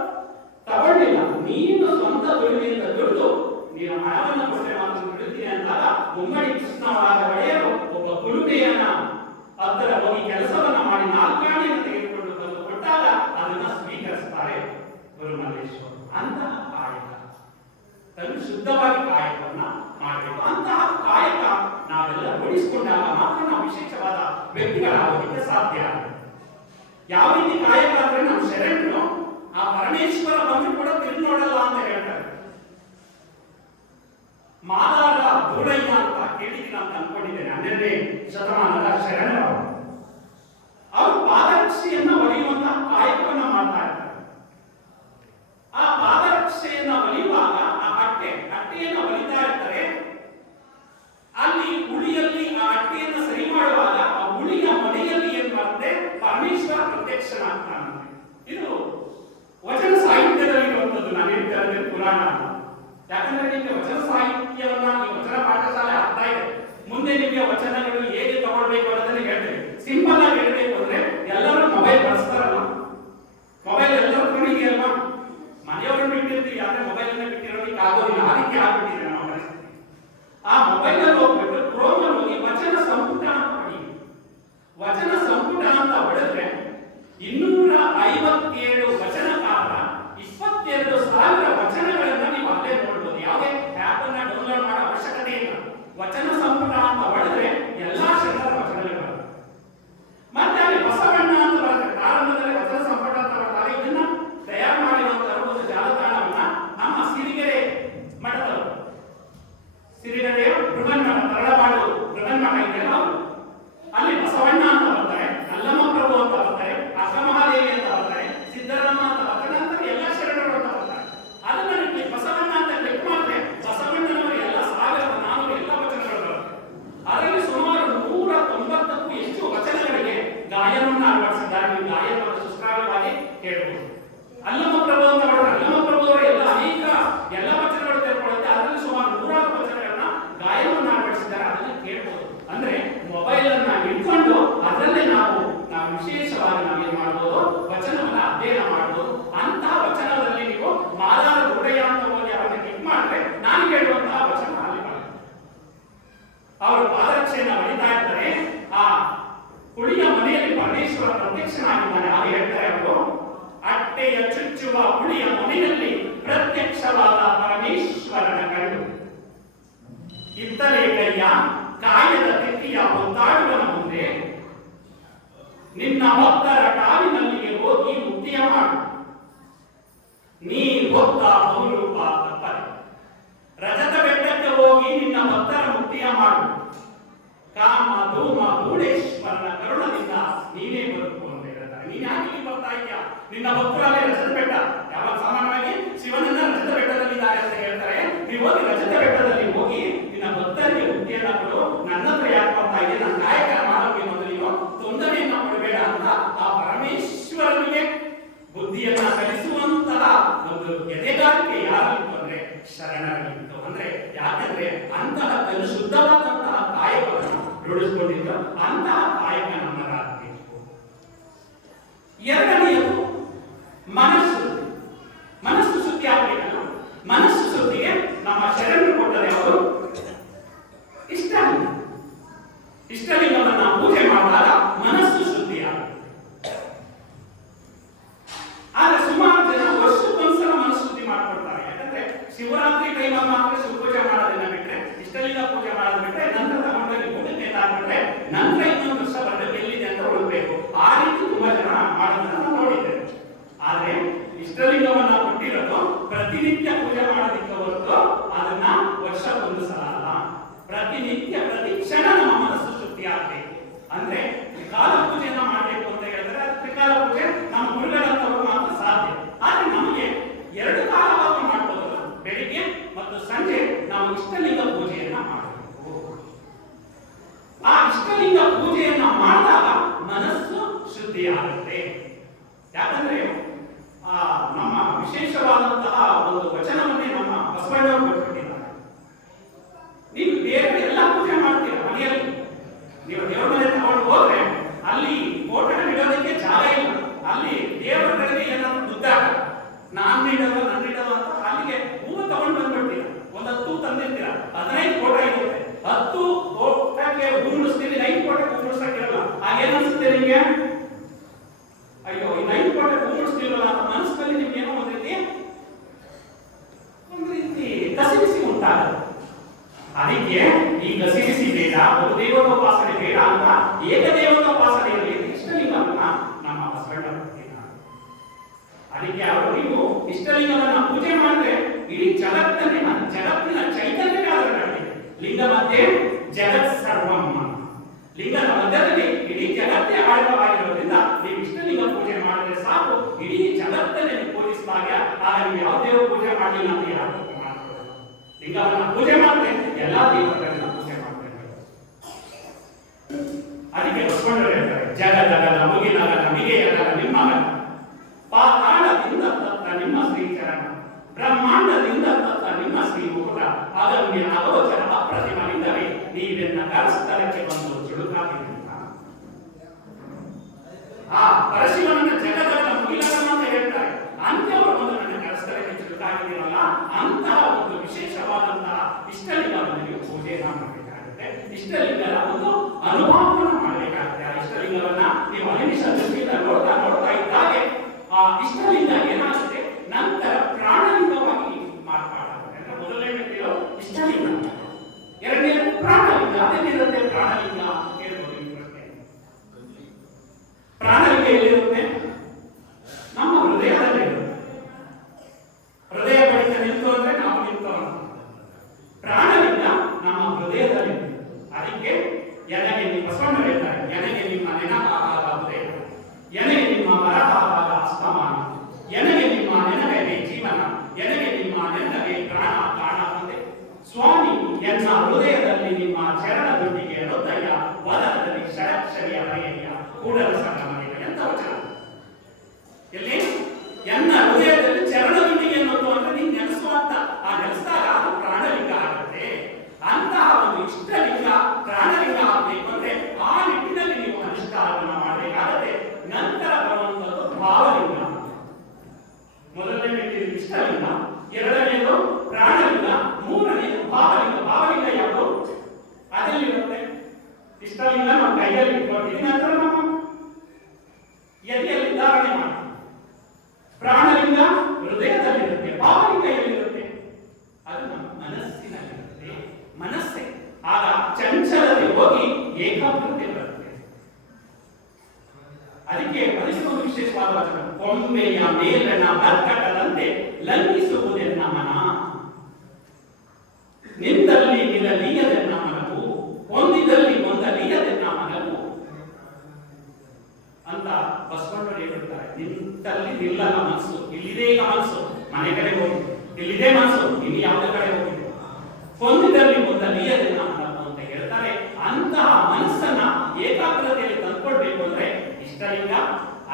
ತಗೊಂಡಿಲ್ಲ. ನೀನು ಸ್ವಂತ ದುಡಿಮೆಯಿಂದ ದುಡಿದು ನೀನು ಹಣವನ್ನು ಕೊಟ್ಟರೆ ಮಾತ್ರ ದುಡಿತೀನಿ ಅಂದಾಗ ಮುಮ್ಮಡಿ ಕೃಷ್ಣರಾಜ ಒಡೆಯರು ಒಬ್ಬ ಕುಲುಮೆಯನ್ನ ಅದರ ಹೋಗಿ ಕೆಲಸವನ್ನ ಮಾಡಿ 4 ಆಣೆಯನ್ನು ತೆಗೆದುಕೊಂಡು ಬಂದು ಕೊಟ್ಟಾಗ ಅದನ್ನ ಸ್ವೀಕರಿಸ್ತಾರೆ ಗುರುಮಲ್ಲೇಶ್ವರ. ಅಂತಹ ಕಾಯಕ, ತನ್ನ ಶುದ್ಧವಾಗಿ ಕಾಯಕವನ್ನ ಮಾಡಬೇಕು. ಅಂತಹ ಕಾಯಕ ನಾವೆಲ್ಲ ರೂಢಿಸಿಕೊಂಡಾಗ ಮಾತ್ರ ನಾವು ವಿಶೇಷವಾದ ವ್ಯಕ್ತಿಗಳಾಗೋದಕ್ಕೆ ಸಾಧ್ಯ. ಯಾವ ರೀತಿ ಕಾಯಕ ಅಂದ್ರೆ, ನಮ್ಮ ಶರಣರು ಆ ಪರಮೇಶ್ವರ ಬಂದು ಕೂಡ ತಿರುಗಿ ನೋಡಲ್ಲ ಅಂತ ಹೇಳ್ತಾರೆ. ಮಾದಾರ ದೂರಯ್ಯ ಅಂತ ಕೇಳಿದ್ದೀನಿ ಅಂತ ಅನ್ಕೊಂಡಿದ್ದೇನೆ. 12ನೇ ಶತಮಾನದ ಶರಣರು ಅವರು ಪಾದರಕ್ಷೆಯನ್ನ ಹೊಲಿಯುವಂತಹ ಕಾಯಕವನ್ನ ಮಾಡ್ತಾ ಇರ್ತಾರೆ. ಆ ಪಾದರಕ್ಷೆಯನ್ನ ಹೊಲಿಯುವಾಗ ಆ ಅಟ್ಟೆಯನ್ನ ಹೊಲಿತಾ ಇರ್ತಾರೆ. ಅಲ್ಲಿ ಉಳಿಯಲ್ಲಿ ಆ ಅಟ್ಟೆಯನ್ನ ಸರಿ ಮಾಡುವಾಗ ಆ ಉಳಿಯ ಮನೆಯಲ್ಲಿ ಏನ್ ಮಾಡುತ್ತೆ, ಪರಮೇಶ್ವರ ಪ್ರತ್ಯಕ್ಷನಾಗ್ತಾನೆ. ಇದು ವಚನ ಸಾಹಿತ್ಯದಲ್ಲಿ ಇರುವಂತದ್ದು. ನಾನು ಹೇಳ್ತಾ ಪುರಾಣ. ಯಾಕಂದ್ರೆ ನಿಮಗೆ ವಚನ ಸಾಹಿತ್ಯವನ್ನ ಈ ವಚನ ಪಾಠಶಾಲೆ ಆಗ್ತಾ ಇದೆ. ಮುಂದೆ ನಿಮಗೆ ವಚನಗಳು ಹೇಗೆ ತಗೊಳ್ಬೇಕು ಅನ್ನೋದನ್ನ ಹೇಳ್ತೇವೆ. ಸಿಂಪಲ್ ಆಗಿ ಹೇಳ್ಬೇಕು ಅಂದ್ರೆ, ಎಲ್ಲರೂ ಮೊಬೈಲ್ ಬಳಸ್ತಾರಲ್ಲ, ಮೊಬೈಲ್ ಎಲ್ಲರ ಹತ್ರ ಇದೆಯಲ್ವಾ? ಮನೆಯವ್ರನ್ನ ಬಿಟ್ಟಿರ್ತೀವಿ, ಆದ್ರೆ ಮೊಬೈಲ್ ಅನ್ನ ಬಿಟ್ಟಿರೋದಕ್ಕೆ ಆಗೋದಿಲ್ಲ. ಆ ರೀತಿ ಆಗ್ಬಿಟ್ಟಿದೆ ನಮ್ಮ ಪರಿಸ್ಥಿತಿ. ಆ ಮೊಬೈಲ್ ಅಲ್ಲಿ ಹೋಗ್ಬಿಟ್ಟು ಕ್ರೋಮ್ ಅಲ್ಲಿ ಹೋಗಿ ವಚನ ಸಂಪುಟ ಅಂತ ಹೊಡಿ. ವಚನ ಸಂಪುಟ ಅಂತ ಹೊಡೆದ್ರೆ 257 ವಚನಕಾರ ಅಲ್ಲಿ ಬಸವಣ್ಣ ಅಂತ ಬರ್ತಾರೆ, ಅಲ್ಲಮ್ಮ ಪ್ರಭು ಅಂತ ಬರ್ತಾರೆ, ಅಕ್ಕಮಹಾದೇವಿ ಅಂತ ಬರ್ತಾರೆ, ಸಿದ್ದರಾಮ ಅಂತ ಬರ್ತಾರೆ, ನಂತರ ಎಲ್ಲ ಶರಣರು ಅಂತ ಬರ್ತಾರೆ. ಅದನ್ನ ನೀವು ಬಸವಣ್ಣ ಅಂತ ಕ್ಲಿಕ್ ಮಾಡಿದ್ರೆ ಬಸವಣ್ಣನವರ ಎಲ್ಲ 1400 ಎಲ್ಲ ವಚನಗಳು ಬರುತ್ತೆ. ಅದರಲ್ಲಿ ಸುಮಾರು 190ಕ್ಕೂ ಹೆಚ್ಚು ವಚನಗಳಿಗೆ ಗಾಯನವನ್ನು ಅಳವಡಿಸಿದ್ದಾರೆ. ನೀವು ಗಾಯನವನ್ನು ಸುಶ್ರಾವ್ಯವಾಗಿ ಕೇಳಬಹುದು. ಅಲ್ಲಮ್ಮ ಪ್ರಭು ಅಂತ ಮಾಡಿದ್ರೆ ಅಲ್ಲಮ್ಮ ಪ್ರಭು ಅವರ ಎಲ್ಲ ಅನೇಕ ಎಲ್ಲ ವಚನಗಳು ತೆಗೆದುಕೊಳ್ಳುತ್ತೆ. ಅದರಲ್ಲಿ ಸುಮಾರು 100 ವಚನಗಳನ್ನ ಗಾಯನವನ್ನು ಅಳವಡಿಸಿದ್ದಾರೆ. ಅದನ್ನ ಕೇಳಬಹುದು. ಅಂದ್ರೆ ಮೊಬೈಲ್ ಅನ್ನ ಇಟ್ಕೊಂಡು ಅದರಲ್ಲೇ ನಾವು ವಿಶೇಷವಾಗಿ ನಾವೇನ್ ಮಾಡಬಹುದು, ವಚನವನ್ನ ಅಧ್ಯಯನ ಮಾಡಬಹುದು. ಅಂತಹ ವಚನದಲ್ಲಿ ನೀವು ಮಾದಾರ ಗುಡ್ಡಯ್ಯ ಅಂತ ಹೋಗಿ ಅವನ್ನ ಕ್ಲಿಕ್ ಮಾಡಿದ್ರೆ ನಾನು ಕೇಳುವಂತಹ ವಚನ ಅಲ್ಲಿ ಬರುತ್ತೆ. ಅವರು ಪಾದರಕ್ಷೆಯನ್ನ ಹೊಡಿತಾ ಇರ್ತಾರೆ. ಆ ಹುಳಿಯ ಮನೆಯಲ್ಲಿ ಪರಮೇಶ್ವರ ಪ್ರತ್ಯಕ್ಷನಾಗಿದ್ದಾನೆ. ಅದು ಹೇಳ್ತಾರೆ ಅವರು, ಅಟ್ಟೆಯ ಚುಚ್ಚುವ ಹುಳಿಯ ಮನೆಯಲ್ಲಿ ಪ್ರತ್ಯಕ್ಷವಾದ ಪರಮೇಶ್ವರನ ಕಂಡು ಇತ್ತಲೇ ಕೈಯ ಕಾಯದ ತೆಕ್ಕಿಯ ಒತ್ತಾಡುವನ ಮುಂದೆ ನಿನ್ನ ಭಕ್ತರ ಕಾವಿನಲ್ಲಿಗೆ ಹೋಗಿ ಮುಕ್ತಿಯ ಮಾಡು. ನೀ ಭಕ್ತ ಬಹುರೂಪ ತಪ್ಪದೆ ರಜತ ಬೆಟ್ಟಕ್ಕೆ ಹೋಗಿ ನಿನ್ನ ಭಕ್ತರ ಮುಕ್ತಿಯ ಮಾಡು. ಕಾಮ ಧೂಮ ಗೂಢೇಶ್ವರನ ಕರುಣದಿಂದ ನೀನೇ ಬದುಕು ಅಂತ ಹೇಳ್ತಾರೆ. ನೀನ್ ಯಾಕೆ ಇಲ್ಲಿ ಬರ್ತಾ ಇದೆಯಾ? ನಿನ್ನ ಭಕ್ತರಲ್ಲೇ ರಜತ ಬೆಟ್ಟ. ಯಾವಾಗ ಸಾಮಾನ್ಯವಾಗಿ ಶಿವನನ್ನ ರಜತ ಬೆಟ್ಟದಲ್ಲಿ ಇದ್ದಾರೆ ಅಂತ ಹೇಳ್ತಾರೆ. ನೀವು ಹೋಗಿ ರಜತ ಬೆಟ್ಟದಲ್ಲಿ ಹೋಗಿ ನಿನ್ನ ಭಕ್ತರಿಗೆ ಮುಕ್ತಿಯನ್ನ ಕೊಡು. ನನ್ನ ಹತ್ರ ಯಾಕೆ ಬರ್ತಾ ಇದೆ? ನನ್ನ ಕಾಯಕ ಮಾಡೋಕೆ ಮೊದಲಿಗೆ ತೊಂದರೆಯನ್ನ ಕೊಡಬೇಡ ಅಂತ ಆ ಪರಮೇಶ್ವರನಿಗೆ ಬುದ್ಧಿಯನ್ನ ಕಲಿಸುವಂತಹ ಒಂದು ಎದೆಗಾರಿಕೆ ಯಾರಿತ್ತು ಅಂದ್ರೆ ಶರಣರಿತ್ತು. ಅಂದ್ರೆ ಯಾಕಂದ್ರೆ ಅಂತಹ ಶುದ್ಧವಾದಂತಹ ಕಾಯಕವನ್ನು ರೂಢಿಸಿಕೊಂಡಿದ್ದು. ಅಂತಹ ಕಾಯಕ ನಮ್ಮದಾಗಬೇಕು. ಎರಡನೆಯದು ಮನಸ್ಸು. ಮನಸ್ಸು ಶುದ್ಧಿ ಆಗಬೇಕಲ್ಲ. ಮನಸ್ಸು ಶುದ್ಧಿಗೆ ನಮ್ಮ ಶರಣರು ಕೊಟ್ಟರೆ ಅವರು ಇಷ್ಟಲಿಂಗ. ಇಷ್ಟಲಿಂಗವನ್ನ ಪೂಜೆ ಮಾಡಿದಾಗ ಮನಸ್ಸು ಶುದ್ಧಿ ಆಗುತ್ತೆ. ಆದ್ರೆ ಸುಮಾರು ಜನ ವರ್ಷಕ್ಕೊಂದ್ಸಲ ಮನಸ್ಸು ಶುದ್ಧಿ ಮಾಡ್ಕೊಳ್ತಾರೆ. ಯಾಕಂದ್ರೆ ಶಿವರಾತ್ರಿ ಟೈಮಲ್ಲಿ ಮಾತ್ರ ಶಿವ ಪೂಜೆ ಮಾಡೋದನ್ನ ಬಿಟ್ರೆ, ಇಷ್ಟಲಿಂಗ ಪೂಜೆ ಮಾಡೋದ್ ಬಿಟ್ರೆ, ನಂತರ ತಗೊಂಡೋಗಿ ಊಟಕ್ಕೆ ಹಾಕ್ಬಿಟ್ರೆ ನಂತರ ಇನ್ನೊಂದು ವರ್ಷ ಬರಬೇಕು ಎಲ್ಲಿದೆ ಅಂತ ಹುಡುಕ್ಬೇಕು. ಆ ರೀತಿ ತುಂಬಾ ಜನ ಮಾಡೋದನ್ನ ನಾವು ನೋಡಿದ್ದೇವೆ. ಆದ್ರೆ ಇಷ್ಟಲಿಂಗವನ್ನ ಕೊಟ್ಟಿರೋದು ಪ್ರತಿನಿತ್ಯ ಪೂಜೆ ಮಾಡೋದಿಕ್ಕೆ ಹೊರತು ಅದನ್ನ ವರ್ಷಕ್ಕೊಂದು ಸಲ ಅಲ್ಲ. ಪ್ರತಿನಿತ್ಯ ಪ್ರತಿ ಕ್ಷಣ ನಮ್ಮ ಮನಸ್ಸು ಶುದ್ಧಿ ಆಗ್ಬೇಕು. ಅಂದ್ರೆ ತ್ರಿಕಾಲ ಪೂಜೆಯನ್ನ ಮಾಡಬೇಕು ಅಂತ ಹೇಳಿದ್ರೆ ಅದು ತ್ರಿಕಾಲ ಪೂಜೆ ನಮ್ಮ ಗುರುಗಳಂತವರು ಮಾತ್ರ ಸಾಧ್ಯ. ಆದ್ರೆ ನಮಗೆ 2 ಕಾಲವಾಗಿ ಮಾಡಬಹುದಲ್ಲ, ಬೆಳಿಗ್ಗೆ ಮತ್ತು ಸಂಜೆ ನಾವು ಇಷ್ಟಲಿಂಗ ಪೂಜೆಯನ್ನ ಮಾಡಬೇಕು. ಆ ಇಷ್ಟಲಿಂಗ ಪೂಜೆಯನ್ನ ಮಾಡಿದಾಗ ಮನಸ್ಸು ಶುದ್ಧಿ ಆಗುತ್ತೆ. ಯಾಕಂದ್ರೆ ನಮ್ಮ ವಿಶೇಷವಾದಂತಹ ಒಂದು ವಚನವನ್ನೇ ನಮ್ಮ ಬಸವಣ್ಣವರು ಕೊಟ್ಟಿದ್ದಾರೆ. ನೀವು ಬೇರೆ ಎಲ್ಲ ಪೂಜೆ ಮಾಡ್ತೀರ ಮನೆಯಲ್ಲಿ. ನೀವು ದೇವರ ಮನೆ ತಗೊಂಡು ಹೋದ್ರೆ ಅಲ್ಲಿ ಫೋಟೋ ಇಡೋದಕ್ಕೆ ಜಾಗ ಇಲ್ಲ. ಅಲ್ಲಿ ದೇವರುಗಳಿಗೆ ಏನಾದ್ರು ದುಡ್ಡ ನಾನು ಇಡೋದು ನನ್ನ ಇಡೋದು ಅಂತ ಅಲ್ಲಿಗೆ ಹೂವು ತಗೊಂಡು ಬಂದ್ಬಿಡ್ತೀರ. ಒಂದು 10 ತಂದಿರ್ತೀರ, 15 ಫೋಟೋ ಇರುತ್ತೆ. 10 ಫೋಟೋಕ್ಕೆ ಹೂ ಮುಡಿಸ್ತೀರಿ, 5 ಫೋಟೋಕ್ಕೆ ಹೂ ಮುಡಿಸಕ್ಕಿರಲ್ಲ. ಆಗೇನ್ ಅನ್ಸುತ್ತೆ ನಿಮ್ಗೆ? ಅಯ್ಯೋ ಈ 5 ಫೋಟೋಕ್ಕೆ ಹೂ ಮುಡಿಸ್ತಿರಲ್ಲ ಅಂತ ಮನಸ್ಸಲ್ಲಿ ನಿಮ್ಗೆ ಏನೋ ಒಂದು ರೀತಿ ಕಸಿವಿಸಿ ಉಂಟಾಗುತ್ತೆ. ಅದಕ್ಕೆ ಈ ಕಸಿವಿಸಿ ಬೇಡ, ಬಹುದೇವತೋಪಾಸನೆ ಬೇಡ ಅಂತ ಏಕದೇವತೋಪಾಸನೆಯಲ್ಲಿ ಇಷ್ಟಲಿಂಗವನ್ನ ನಮ್ಮ ಬಸವಣ್ಣ ಕೊಟ್ಟಿದ್ದಾರೆ. ಅದಕ್ಕೆ ಅವರು ನೀವು ಇಷ್ಟಲಿಂಗವನ್ನ ಪೂಜೆ ಮಾಡಿದ್ರೆ ಇಡೀ ಜಗತ್ತಿನ ಚೈತನ್ಯ ಆಧಾರಗಳಿದೆ. ಲಿಂಗ ಮಧ್ಯೆ ಜಗತ್ ಸರ್ವಂ. ಲಿಂಗದ ಮಧ್ಯದಲ್ಲಿ ಇಡೀ ಜಗತ್ತೇ ಆಳವಾಗಿರೋದ್ರಿಂದ ನೀವು ಇಷ್ಟಲಿಂಗ ಪೂಜೆ ಮಾಡಿದ್ರೆ ಸಾಕು, ಇಡೀ ಜಗತ್ತನ್ನೇ ಪೂಜಿಸಿದಾಗ ಆಗ ನೀವು ಯಾವ ದೇವರು ಪೂಜೆ ಮಾಡಲಿಲ್ಲ ಅಂತ ಯಾರು ಮಾಡ್ಕೊಳ್ಳೋದು. ಲಿಂಗವನ್ನ ಪೂಜೆ ಮಾಡಿದ್ರೆ ಎಲ್ಲಾ ದೇವರುಗಳನ್ನ ಪೂಜೆ ಮಾಡ್ತಾರೆ. ಅದಕ್ಕೆ ಬಸವಣ್ಣರು ಹೇಳ್ತಾರೆ, ಜಗದಗದ ಮುಗಿನಗದ ಮಿಗೆಯಗದ ನಿಮ್ಮಗದ ಪಾತಾಳದಿಂದ ತತ್ತ ನಿಮ್ಮ ಶ್ರೀಚರಣ, ಬ್ರಹ್ಮಾಂಡದಿಂದ ತತ್ತ ನಿಮ್ಮ ಶ್ರೀ ಮುಕುಟ, ಅಗಮ್ಯ ಅಗೋಚರ ಅಪ್ರತಿಮನಿಂದವೇ ನೀವೆನ್ನ ಕರಸ್ಥಳಕ್ಕೆ ಬಂದು ಚುಳುಕಾಗಿದ್ದಂತ. ಆ ಪರಶಿವನನ್ನ ಜಗದಗದ ಮುಗಿನಗದ ಅಂತ ಹೇಳ್ತಾರೆ. ಅಂತ್ಯವರು ಬಂದು ನನ್ನ ಕರಸ್ಥಳಕ್ಕೆ ಚುಳುಕಾಗಿದ್ದೀರಲ್ಲ, ಅಂತಹ ಒಂದು ವಿಶೇಷವಾದಂತಹ ಇಷ್ಟಲಿಂಗವನ್ನು ನೀವು ಪೂಜೆಯನ್ನ ಮಾಡಬೇಕಾಗುತ್ತೆ. ಇಷ್ಟಲಿಂಗದ ಒಂದು ಅನುಭವವನ್ನು ಮಾಡಬೇಕಾಗುತ್ತೆ. ಆ ಇಷ್ಟಲಿಂಗವನ್ನ ನೀವು ಅನಿಮಿಷ ದೃಷ್ಟಿಯಿಂದ ನೋಡ್ತಾ ಇದ್ದಾಗೆ ಆ ಇಷ್ಟಲಿಂಗ ಏನಾಗುತ್ತೆ, ನಂತರ ಪ್ರಾಣಲಿಂಗವಾಗಿ ಮಾರ್ಪಾಡಾಗುತ್ತೆ. ಅಂದ್ರೆ ಮೊದಲನೇದಿರೋ ಇಷ್ಟಲಿಂಗ, ಎರಡನೇದು ಪ್ರಾಣಲಿಂಗ. ಅದೇನಿರುತ್ತೆ ಪ್ರಾಣಲಿಂಗ ಹೇಳ್ಬೋದು. ಈ ಪ್ರಶ್ನೆ ಪ್ರಾಣಲಿಂಗ ಎಲ್ಲಿರುತ್ತೆ? ನಮ್ಮ ಹೃದಯದಲ್ಲಿರುತ್ತೆ. ಹೃದಯ ಬಡಿತ ನಿಂತು ಅಂದ್ರೆ ನಾವು ನಿಂತವನು. ಪ್ರಾಣಲಿಂಗ ನಮ್ಮ ಹೃದಯದಲ್ಲಿ. ಅದಕ್ಕೆ ಎದೆಗೆ ನಿಮ್ಮ ಬಸವಣ್ಣ ಹೇಳ್ತಾರೆ, ನನಗೆ ನಿಮ್ಮ ನೆನಪಾದಾಗ ಉದಯ, ನನಗೆ ನಿಮ್ಮ ಮರವಾದಾಗ ಅಸ್ತಮಾನ, ನನಗೆ ನಿಮ್ಮ ನೆನಪೇ ಜೀವನ, ನನಗೆ ನಿಮ್ಮ ನೆನಪೇ ಪ್ರಾಣ ಪ್ರಾಣ ಅಂದೆ. ಸ್ವಾಮಿ ಎನ್ನ ಹೃದಯದಲ್ಲಿ ನಿಮ್ಮ ಚರಣದೊಂದಿಗೆ ಹೃದಯ, ವದನದಲ್ಲಿ ಷಡಕ್ಷರಿಯ ಬರೆಯ ಕೂಡಲ ಸಂಗಮನಿಗೆ. ಎಂತ ವಚನ ಎಲ್ಲಿ? ಎನ್ನ ಹೃದಯದಲ್ಲಿ ಚರಣದೊಂದಿಗೆ ಅನ್ನೋದು ಅಂದ್ರೆ ನೀನು ನೆನೆಸುವಂತ ಆ ನೆನೆಸಿದಾಗ ಅದು ಪ್ರಾಣಲಿಂಗ ಆಗುತ್ತೆ. ಅಂತಹ ಒಂದು ಇಷ್ಟಲಿಂಗ ಪ್ರಾಣಲಿಂಗ ಆಗಬೇಕು ಅಂದ್ರೆ ಆ ನಿಟ್ಟಿನಲ್ಲಿ ನೀವು ಅನುಷ್ಠಾನವನ್ನು ಮಾಡಬೇಕಾಗುತ್ತೆ. ನಂತರ ಬರುವಂತದ್ದು ಭಾವಲಿಂಗ. ಮೊದಲನೇ ಇಷ್ಟಲಿಂಗ, ಎರಡನೇದು ಪ್ರಾಣಲಿಂಗ, ಮೂರನೇದು ಭಾವಲಿಂಗ. ಭಾವಲಿಂಗ ಯಾವುದು? ಅದರಲ್ಲಿರುತ್ತೆ ಇಷ್ಟಲಿಂಗ ನಮ್ಮ ಕೈಯಲ್ಲಿ ಇಟ್ಕೊಂಡಿದ್ದೀವಿ, ನಂತರ ನಮ್ಮ ಎದೆಯಲ್ಲಿ ಧಾರಣೆ ಮಾಡಿ. ಪ್ರಾಣಲಿಂಗ ಹೃದಯದಲ್ಲಿರುತ್ತೆ, ಭಾವಲಿಂಗ ಎಲ್ಲಿರುತ್ತೆ? ಅದು ನಮ್ಮ ಮನಸ್ಸಿನಲ್ಲಿರುತ್ತೆ. ಮನಸ್ಸೇ ಆಗ ಚಂಚಲತೆ ಹೋಗಿ ಏಕಾಗ್ರತೆ ಬರುತ್ತೆ. ಅದಕ್ಕೆ ಒಂದು ವಿಶೇಷವಾದ ವಚನ, ಕೊಂಬೆಯ ಮೇಲಣ ಮರ್ಕಟದಂತೆ ಲಂಘಿಸುವುದೆನ್ನ ಮನ, ನಿಂದಲ್ಲಿ ನಿಲ್ಲಲೀಯದೆನ್ನ ಮನವು, ಹೊಂದಿದಲ್ಲಿ ಹೊಂದಲೀಯದೆನ್ನ ಮನವು ಅಂತ ಬಸವಣ್ಣರು ಹೇಳಿರ್ತಾರೆ. ನಿಂತಲ್ಲಿ ನಿಲ್ಲಲ್ಲ ಮನಸ್ಸು, ಇಲ್ಲಿದೆ ಈಗ ಮನಸ್ಸು, ಮನೆ ಕಡೆ ಹೋಗಿ, ಇಲ್ಲಿದೆ ಮನಸ್ಸು, ಇನ್ನು ಯಾವುದೇ ಕಡೆ ಹೋಗಿ, ಹೊಂದಿದಲ್ಲಿ ಹೊಂದಲೀಯದೆನ್ನ ಮನವು ಅಂತ ಹೇಳ್ತಾರೆ. ಅಂತಹ ಮನಸ್ಸನ್ನ ಏಕಾಗ್ರತೆಯಲ್ಲಿ ತಂದ್ಕೊಳ್ಬೇಕು ಅಂದ್ರೆ ಇಷ್ಟಲಿಂಗ,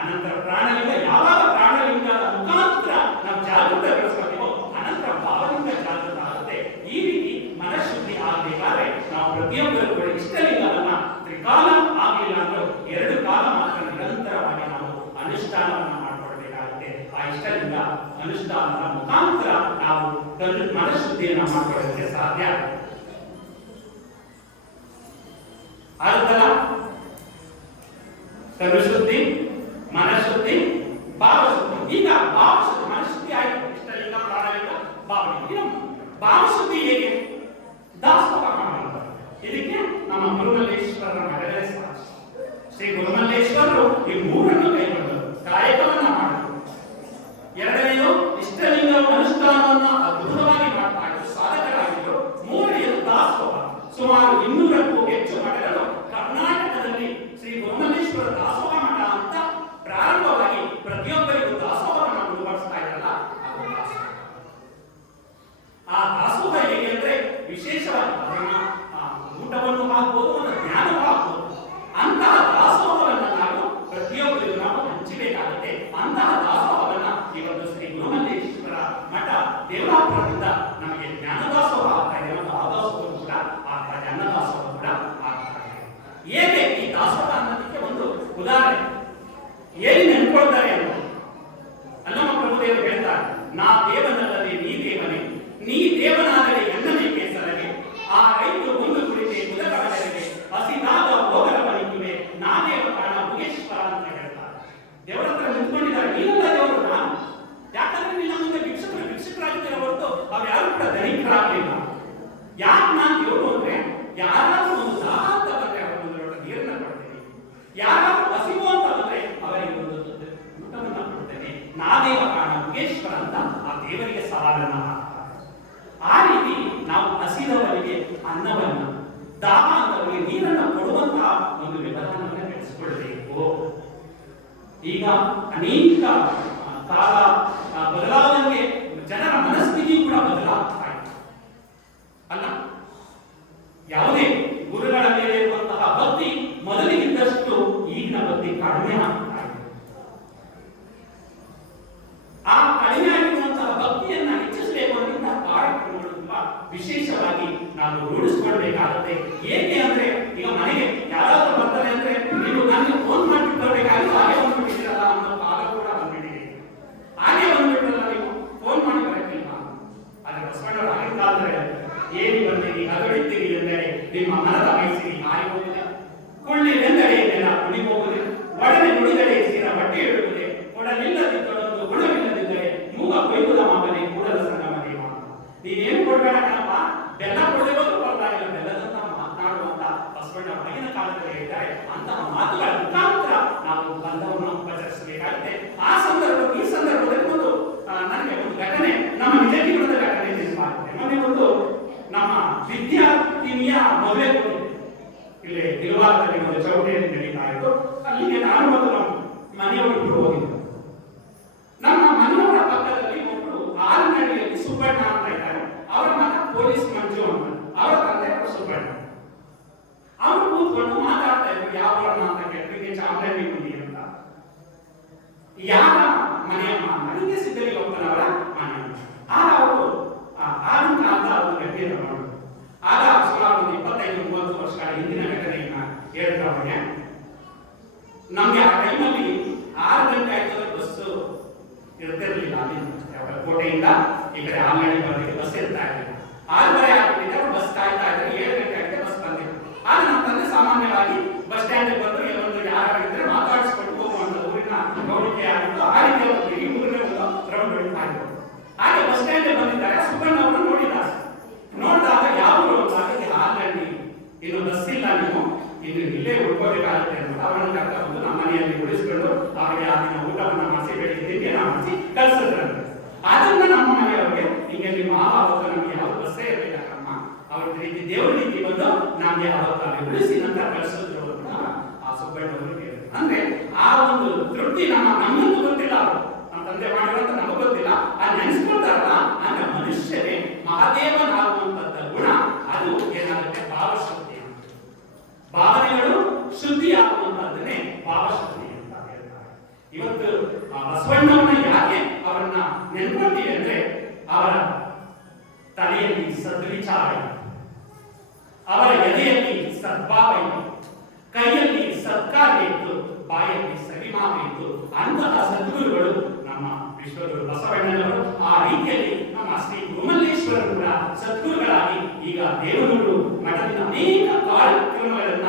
ಅನಂತರ ಪ್ರಾಣಲಿಂಗ. ಯಾವಾಗ ಪ್ರಾಣಲಿಂಗದ ಮುಖಾಂತರ ನಾವು ಜಾಗೃತಗೊಳಿಸ್ಕೊಳ್ತೀವೋ ಅನಂತರ ಭಾವಲಿಂಗ ಜಾಗೃತ ಆಗುತ್ತೆ. ಈ ರೀತಿ ಮನಃಶುದ್ಧಿ ಆಗಬೇಕಾದ್ರೆ ನಾವು ಪ್ರತಿಯೊಬ್ಬರು ಕೂಡ ಇಷ್ಟಲಿಂಗವನ್ನ ತ್ರಿಕಾಲ ಆಗಲಿಲ್ಲ ಅಂದ್ರೆ 2 ಕಾಲ ಮಾತ್ರ ನಿರಂತರವಾಗಿ ನಾವು ಅನುಷ್ಠಾನವನ್ನು ಮಾಡಿಕೊಳ್ಬೇಕಾಗುತ್ತೆ. ಆ ಇಷ್ಟಲಿಂಗ ಅನುಷ್ಠಾನದ ಮುಖಾಂತರ ನಾವು ಮನಃಶುದ್ಧಿಯನ್ನು ಮಾಡಿಕೊಳ್ಳೋದಕ್ಕೆ ಸಾಧ್ಯ. ಆಗುತ್ತಲ್ಲ? ಕರುಶುದ್ಧಿ, ಮನಃಶುದ್ಧಿ, ಭಾವಶುದ್ಧಿ. ಈಗ ಭಾವಶುದ್ಧಿ, ಮನಃಶುದ್ಧಿ ಆಯ್ತು, ಇಷ್ಟಲಿಂಗ, ಪ್ರಾಣಲಿಂಗ, ಭಾವಲಿಂಗ. ಭಾವಶುದ್ಧಿ ಹೇಗೆ? ದಾಸೋಹ ಮಾಡುವುದು. ಇದಕ್ಕೆ ನಮ್ಮ ಗುರುಮಲ್ಲೇಶ್ವರರ ಮಗಳೇ ಸಾಕ್ಷಿ. ಶ್ರೀ ಗುರುಮಲ್ಲೇಶ್ವರರು ಈ 3 ಕೈಗೊಂಡರು. ಕಾಯಕವನ್ನ ಮಾಡಿದರು. ಎರಡನೆಯದು ಇಷ್ಟಲಿಂಗದ ಅನುಷ್ಠಾನವನ್ನು ಅದ್ಭುತವಾಗಿ ಮಾಡ್ತಾ ಇದ್ರು, ಸಾಧಕರಾಗಿದ್ದರು. ಮೂರನೆಯದು ದಾಸೋಹ. ಸುಮಾರು 200ಕ್ಕೂ ಹೆಚ್ಚು ಮಠಗಳು ಕರ್ನಾಟಕದಲ್ಲಿ ಶ್ರೀ ಗುರುಮಲ್ಲೇಶ್ವರ ದಾಸೋಹ ಮಠ ಅಂತ ಪ್ರಾರಂಭವಾಗಿ ಪ್ರತಿಯೊಬ್ಬರಿಗೂ ದಾಸೋಹವನ್ನು ಮುಂದುವರಿಸ್ತಾ ಇರಲ್ಲ. ಆ ದಾಸೋಹ ಹೇಗೆ ಅಂದ್ರೆ ವಿಶೇಷವಾಗಿ ಊಟವನ್ನು ಹಾಕಬಹುದು, ಒಂದು ಜ್ಞಾನವೂ ಹಾಕಬಹುದು. ಅಂತಹ ದಾಸೋಹವನ್ನು ನಾವು ಪ್ರತಿಯೊಬ್ಬರಿಗೂ ನಾವು ಹಂಚಬೇಕಾಗುತ್ತೆ. ಅಂತಹ ದಾಸೋಹವನ್ನ ಇವತ್ತು ಶ್ರೀ ಗುರುಮಲ್ಲೇಶ್ವರ ಮಠ ದೇವರಾಪುರದಿಂದ ನಮಗೆ ಜ್ಞಾನ ದಾಸೋಹ ಆಗ್ತಾ ಇದೆ. ಆ ದಾಸೋಹ ಕೂಡ ಆಗ್ತಾ ಇದೆ, ಅನ್ನ ದಾಸೋಹ ಕೂಡ ಆಗ್ತಾ ಇದೆ. ಹೇಗೆ ಈ ದಾಸೋಹ ಅನ್ನೋದಕ್ಕೆ ಒಂದು ಉದಾಹರಣೆ ಏನು ನೆನ್ಕೊಳ್ತಾರೆ ಅಂತ ಅಲ್ಲಮ್ಮ ಪ್ರಭುದೇವರು ಹೇಳ್ತಾರೆ, ನಾ ದೇವನಲ್ಲದೆ ನೀ ದೇವನೇ, ನೀ ದೇವನಾದರೆ ಎನ್ನನೇ ಕೇಸರಗೆ, ಆ ರೈತು ಒಂದು ಕುಳಿತೆ ಮುದಕರವರೆಗೆ, ಹಸಿದಾದ ಹೋಗರ ಬಲಿಕುವೆ, ನಾನೇ ಕಾಣ ಮುಗೇಶ್ವರ ಅಂತ ಹೇಳ್ತಾರೆ. ದೇವರ ಹತ್ರ ನಿಂತ್ಕೊಂಡಿದ್ದಾರೆ, ನೀನಲ್ಲ ದೇವರು, ನಾನು. ಯಾಕಂದ್ರೆ ನಿನ್ನ ಮುಂದೆ ಭಿಕ್ಷಕರಾಗಿದ್ದಾರೆ ಹೊರತು ಅವ್ರು ಯಾರು ಕೂಡ ಧನಿಕರಾಗಲಿಲ್ಲ. ಯಾಕೆ ನಾನು ದೇವರು ಅಂದ್ರೆ ಯಾರಾದ್ರೂ ಒಂದು ದಾಹ ಅಂತ ಬಂದ್ರೆ ಅವರ ಒಂದು ಲೋಟ ನೀರನ್ನ ಕೊಡ್ತೇನೆ, ಯಾರಾದ್ರೂ ಹಸಿವು ಅಂತ ಬಂದ್ರೆ ಅವರಿಗೆ ಒಂದು ಊಟವನ್ನ ಕೊಡ್ತೇನೆ. ನಾದೇವ ಕಾಣ ಮುಗೇಶ್ವರ ಅಂತ ಆ ದೇವರಿಗೆ ಸವಾಲನ್ನ ಹಾಕ್ತಾರೆ. ಆ ರೀತಿ ನಾವು ಹಸಿದವರಿಗೆ ಅನ್ನವನ್ನ, ದಾಹ ಅಂತವರಿಗೆ ನೀರನ್ನ ಕೊಡುವಂತಹ ಒಂದು ವಿಧಾನವನ್ನು ಬೆಳೆಸಿಕೊಳ್ಳಬೇಕು. ಈಗ ಅನೇಕ ಕಾಲ ಬದಲಾದಂಗೆ ಜನರ ಮನಸ್ಥಿತಿ ಕೂಡ ಬದಲಾಗ್ತಾ ಇದೆ ಅಲ್ಲ? ಯಾವುದೇ ಗುರುಗಳ ಮೇಲೆ ಇರುವಂತಹ ಭಕ್ತಿ ಮೊದಲಿಗಿದ್ದಷ್ಟು ಈಗಿನ ಭಕ್ತಿ ಕಡಿಮೆ ಆಗ್ತಾ ಇದೆ. ಆ ಕಡಿಮೆ ಆಗಿರುವಂತಹ ಭಕ್ತಿಯನ್ನ ಹೆಚ್ಚಿಸಬೇಕು ಅನ್ನೋದ್ರಿಂದ ಕಾರ್ಯಕ್ರಮಗಳು ತುಂಬಾ ವಿಶೇಷವಾಗಿ ನಾವು ರೂಢಿಸಿಕೊಳ್ಬೇಕಾಗುತ್ತೆ. ಏಕೆ ಅಂದ್ರೆ ಈಗ ಮನೆಗೆ ಯಾರಾದ್ರೂ ಬರ್ತಾರೆ ಅಂದ್ರೆ ನೀವು ನನಗೆ ಫೋನ್ ಮಾಡಿಬಿಟ್ಟು ಬರಬೇಕಾಗಿ ಹಾಗೆ ಬಂದ್ಬಿಟ್ಟಿದ್ದೀರಲ್ಲ ಅನ್ನೋ ಕಾಲ ಕೂಡ ಬಂದ್ಬಿಟ್ಟಿದೆ. ಹಾಗೆ ಬಂದ್ಬಿಟ್ರಲ್ಲ, ನೀವು ಫೋನ್ ಮಾಡಿ ಬರಕ್ಕಿಲ್ಲ. ಆದ್ರೆ ಬಸವಣ್ಣವರು ಆಗಿನ ಕಾಲದಲ್ಲಿ ಏನಿ ಬಂದಿರಿ ಅಗಡಿತೀರಿ ಎಂದರೆ ನಿಮ್ಮ ಮನದ ಮೈಸಿರಿ ಹಾರಿ ಹೋಗುದೆ, ಕೊಳ್ಳಿನೆಂದರೆ ನೆಲ ಉಳಿ ಹೋಗುದೆ, ಒಡನೆ ನುಡಿದರೆ ಸಿರ ಬಟ್ಟೆ ಇಡುವುದೇ, ಕೊಡಲಿಲ್ಲದಿದ್ದೊಂದು ಗುಣವಿಲ್ಲದಿದ್ದರೆ ಮೂಗ ಕೊಯ್ಯುವುದ ಮಗನೇ ಕೂಡಲ ಸಂಗಮ ದೇವ. ನೀನೇನು ಕೊಡ್ಬೇಡ ಕಣಪ್ಪ, ಬೆಲ್ಲ ಕೊಡಲೇಬೇಕು ಪರವಾಗಿಲ್ಲ, ಬೆಲ್ಲದಂತ ಮಾತನಾಡುವಂತ ಬಸವಣ್ಣ ಆಗಿನ ಕಾಲದಲ್ಲಿ ಹೇಳಿದ್ದಾರೆ. ಅಂತಹ ಮಾತುಗಳ ಮುಖಾಂತರ ನಾವು ಬಂಧವನ್ನು ಉಪಚರಿಸಬೇಕಾಗುತ್ತೆ. ಆ ಸಂದರ್ಭದಲ್ಲಿ ಈ ಸಂದರ್ಭದಲ್ಲಿ ಒಂದು ನನಗೆ ಒಂದು ಘಟನೆ, ನಮ್ಮ ನಿಜ ಜೀವನದ ಘಟನೆ ನೆನಪಾಗುತ್ತೆ. ಮೊನ್ನೆ ಒಂದು ನಮ್ಮ ವಿದ್ಯಾರ್ಥಿನಿಯ ಮದುವೆ ಇಲ್ಲಿ ನಿರ್ವಾಹದಲ್ಲಿ ಒಂದು ಚೌಟಿಯಲ್ಲಿ ನಡೀತಾ ಇತ್ತು. ಅಲ್ಲಿಗೆ ನಾನು ಮತ್ತು ನಮ್ಮ ಮನೆಯವರು ಹೋಗಿದ್ದರು. ನಮ್ಮ ಮನೆಯವರ ಪಕ್ಕದಲ್ಲಿ ಒಬ್ಬರು ಆಲನಹಳ್ಳಿಯಲ್ಲಿ ಸುಬ್ಬಣ್ಣ ಅಂತ ಇದ್ದಾರೆ. ಅವರ ಮಗ ಪೊಲೀಸ್ ಮಂಜು ಅಂತ, ಅವರ ತಂದೆ ಸುಬ್ಬಣ್ಣ. ಅವರು ಕೂತ್ಕೊಂಡು ಮಾತಾಡ್ತಾ ಇದ್ರು. ಯಾವ ಅಂತ ಕೇಳಿದ್ರೆ ಚಾಮರಾಜ ಗುಡಿ ಅಂತ. ಯಾರ ಮನೆಯ ನನಗೆ ಸಿದ್ದಲಿಂಗಪ್ಪನವರ ಮನೆ. ಆಗ ಅವರು ಆಗಿನ ಕಾಲದ ಒಂದು ಗಟ್ಟಿಯನ್ನು ಮಾಡಿದ್ರು. ಆಗ ಸುಮಾರು ಒಂದು 25-30 ವರ್ಷಗಳ ಹಿಂದಿನ ಘಟನೆಯನ್ನ ಹೇಳ್ತಾ ಅವ್ರಿಗೆ. ನಮ್ಗೆ ಆ ಟೈಮಲ್ಲಿ 6 ಗಂಟೆ ಆಯ್ತದ ಬಸ್ ಇರ್ತಿರ್ಲಿಲ್ಲ. ಅಲ್ಲಿ ಕೋಟೆಯಿಂದ ಈ ಕಡೆ ಆಲ್ನಳ್ಳಿ ಬರಲಿಕ್ಕೆ ಬಸ್ ಇರ್ತಾ ಇರಲಿಲ್ಲ. 6:30 ಆಗ್ಬಿಟ್ಟಿದೆ, ಬಸ್ ಕಾಯ್ತಾ ಇದ್ದಾರೆ. 7 ಗಂಟೆ ಆಗಿದೆ, ಬಸ್ ಬಂದಿಲ್ಲ. ಆಗ ನಮ್ಮ ತಂದೆ ಸಾಮಾನ್ಯವಾಗಿ ಬಸ್ ಸ್ಟ್ಯಾಂಡ್ ಬಂದು ಒಂದು ಯಾರಿದ್ರೆ ಮಾತಾಡಿಸ್ಕೊಂಡು ಹೋಗುವಂತ ಊರಿನ ಗೌಡಿಕೆ ಆಗಿತ್ತು. ಆ ರೀತಿ ಈ ಊರಿನ ಒಂದು ರೌಂಡ್ ಹೊಡಿತಾ ಇದ್ರು. ಹಾಗೆ ಬಸ್ ಸ್ಟ್ಯಾಂಡ್ ಬಂದಿದ್ದಾರೆ. ಸುಬ್ಬಣ್ಣ ಅವರು ನೋಡಿದ್ದಾರೆ. ನೋಡಿದಾಗ ಯಾವ ಹಾಗೆ ಆಲ್ನಳ್ಳಿ, ಇನ್ನು ಬಸ್ ಇಲ್ಲ, ನೀವು ಇನ್ನು ಇಲ್ಲೇ ಉಳ್ಕೋಬೇಕಾಗುತ್ತೆ ಅಂತ ಅವರನ್ನು ಕರ್ಕೊಂಡು ನಮ್ಮ ಮನೆಯಲ್ಲಿ ಉಳಿಸ್ಕೊಂಡು ಅವರಿಗೆ ಆ ದಿನ ಊಟವನ್ನು ಮಾಡಿಸಿ ಬೆಳಿಗ್ಗೆ ತಿಂಡಿಯನ್ನು ಮಾಡಿಸಿ ಕಳಿಸಿದ್ರಂತೆ. ಅದನ್ನ ನಮ್ಮ ಮನೆಯವರಿಗೆ ಹಿಂಗೆ ನಿಮ್ಮ ಆವತ್ತು ನಮಗೆ ಯಾವ ಬಸ್ಸೇ ಇರಲಿಲ್ಲಮ್ಮ, ಅವ್ರ ರೀತಿ ದೇವ್ರ ರೀತಿ ಬಂದು ನಮಗೆ ಆವತ್ತು ಉಳಿಸಿ ನಂತರ ಕಳಿಸಿದ್ರು ಅಂತ ಆ ಸುಬ್ಬಣ್ಣವರು ಹೇಳಿದ್ರು. ಅಂದ್ರೆ ಆ ಒಂದು ತೃಪ್ತಿ ನಮ್ಮಂತೂ ಗೊತ್ತಿಲ್ಲ, ಅವರು ನಮ್ಮ ತಂದೆ ಮಾಡಿರೋಂತ ನಮಗೆ ಗೊತ್ತಿಲ್ಲ. ಆ ನೆನೆಸ್ಕೊಳ್ತಾರಲ್ಲ, ಅಂದ್ರೆ ಮನುಷ್ಯನೇ ಮಹಾದೇವನಾಗುವಂತ ಗುಣ ಅದು ಏನಾಗುತ್ತೆ, ಭಾವಶಕ್ತಿ. ಭಾವನೆಗಳು ಶುದ್ಧಿ ಆಗುವಂತದ್ದನ್ನೇ ಭಾವಶಕ್ತಿ ಅಂತ ಹೇಳ್ತಾರೆ. ಇವತ್ತು ಬಸವಣ್ಣವನ್ನ ಯಾಕೆ ಅವರನ್ನ ನೆನ್ಕೊಳ್ತೀವಿ ಅಂದ್ರೆ ಅವರ ತಲೆಯಲ್ಲಿ ಸದ್ವಿಚಾರ ಇದೆ, ಅವರ ಎದೆಯಲ್ಲಿ ಸದ್ಭಾವ ಇದೆ, ಕೈಯಲ್ಲಿ ಸತ್ಕಾರ್ಯ ಇತ್ತು, ಬಾಯಲ್ಲಿ ಸವಿಮಾನ ಇತ್ತು. ಅಂತಹ ಸದ್ಗುರುಗಳು ನಮ್ಮ ವಿಶ್ವಗುರು ಬಸವಣ್ಣನವರು. ಆ ರೀತಿಯಲ್ಲಿ ನಮ್ಮ ಶ್ರೀ ಗುರುಮಲ್ಲೇಶ್ವರರು ಕೂಡ ಸದ್ಗುರುಗಳಾಗಿ ಈಗ ದೇವನೂರು ಮಠದಿಂದ ಅನೇಕ ಕಾರ್ಯಕ್ರಮಗಳನ್ನ